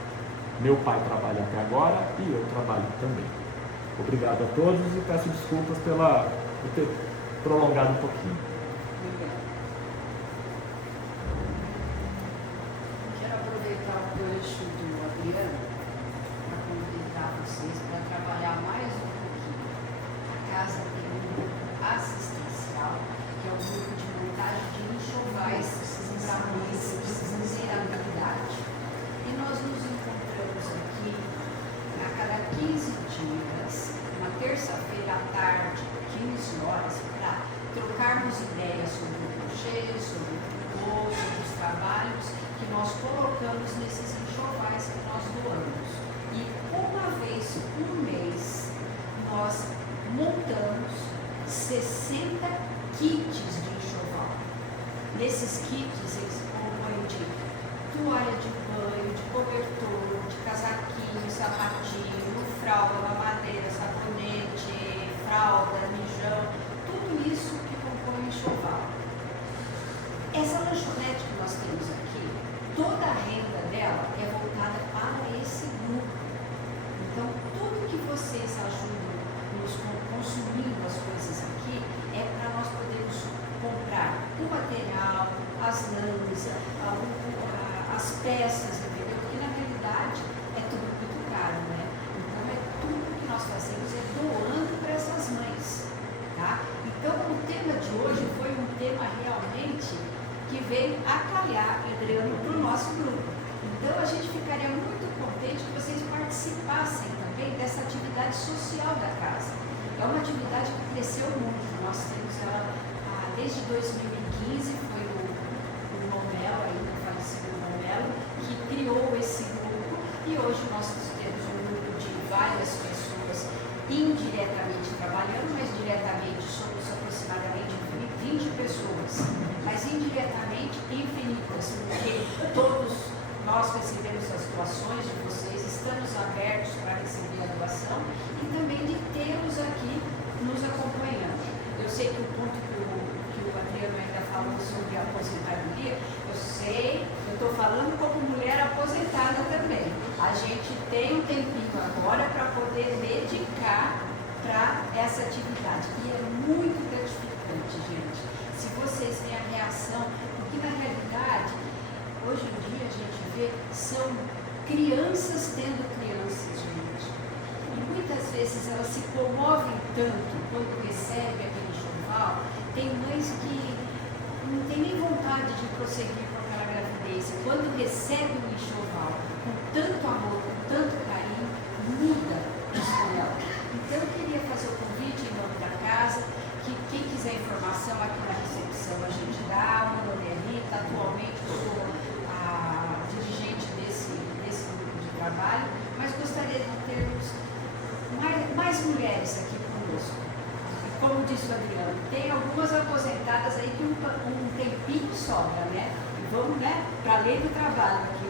Meu Pai trabalha até agora e eu trabalho também. Obrigado a todos e peço desculpas por ter prolongado um pouquinho. Quero aproveitar o gancho do Adriano para convidar vocês para trabalhar mais um pouquinho. A casa tem um grupo assistencial, que é o grupo de montagem de enxovais para músicos sem habilidade. E nós nos encontramos aqui a cada 15 dias, uma terça-feira à tarde, 15 horas, para trocarmos ideias sobre o crochê, sobre o tricô, sobre os trabalhos que nós colocamos nesses enxovais que nós doamos. E uma vez por mês, nós montamos 60 kits de enxoval. Nesses kits, eles compõem de toalha de banho, de cobertor, de casaquinho, sapatinho, fralda, mamadeira, sabonete, fralda, mijão, tudo isso que compõe o enxoval. Essa lanchonete que nós temos aqui, toda a renda dela é voltada para esse grupo. Então, tudo que vocês ajudam nos consumindo as coisas aqui é para nós podermos comprar o material, as lãs, as peças, entendeu? Porque na realidade é tudo muito caro, né? Então tudo que nós fazemos é doando para essas mães, tá? Então o tema de hoje foi um tema realmente que veio a calhar, Adriano, para o nosso grupo. Então a gente ficaria muito contente que vocês participassem também dessa atividade social da casa. É uma atividade que cresceu muito. Nós temos ela desde 2015, foi o Romel, ainda falecido Romel, que criou esse grupo, e hoje nós temos um grupo de várias pessoas indiretamente trabalhando, mas diretamente somos aproximadamente 20 pessoas, mas indiretamente infinitas, porque todos nós recebemos as doações de vocês, estamos abertos para receber a doação e também de tê-los aqui nos acompanhando. Eu sei que o ponto que o Adriano ainda falou sobre a aposentadoria, eu sei, eu estou falando como mulher aposentada também. A gente tem um tempinho agora para poder dedicar para essa atividade. E é muito gratificante, gente. Se vocês veem a reação, porque na realidade, hoje em dia a gente vê, são crianças tendo crianças, gente. E muitas vezes elas se comovem tanto quando recebem aquele enxoval. Tem mães que não tem nem vontade de prosseguir com aquela gravidez. Quando recebe um enxoval com tanto amor, com tanto carinho, muda isso nela. Então eu queria fazer o convite em nome da casa, que quem quiser informação aqui na recepção a gente dá, o meu nome é Rita, atualmente sou a dirigente desse grupo de trabalho, mas gostaria de termos mais mulheres aqui conosco. Como disse o Adriano, tem algumas aposentadas aí que um tempinho sobra, né? E vamos, né, para a lei do trabalho aqui.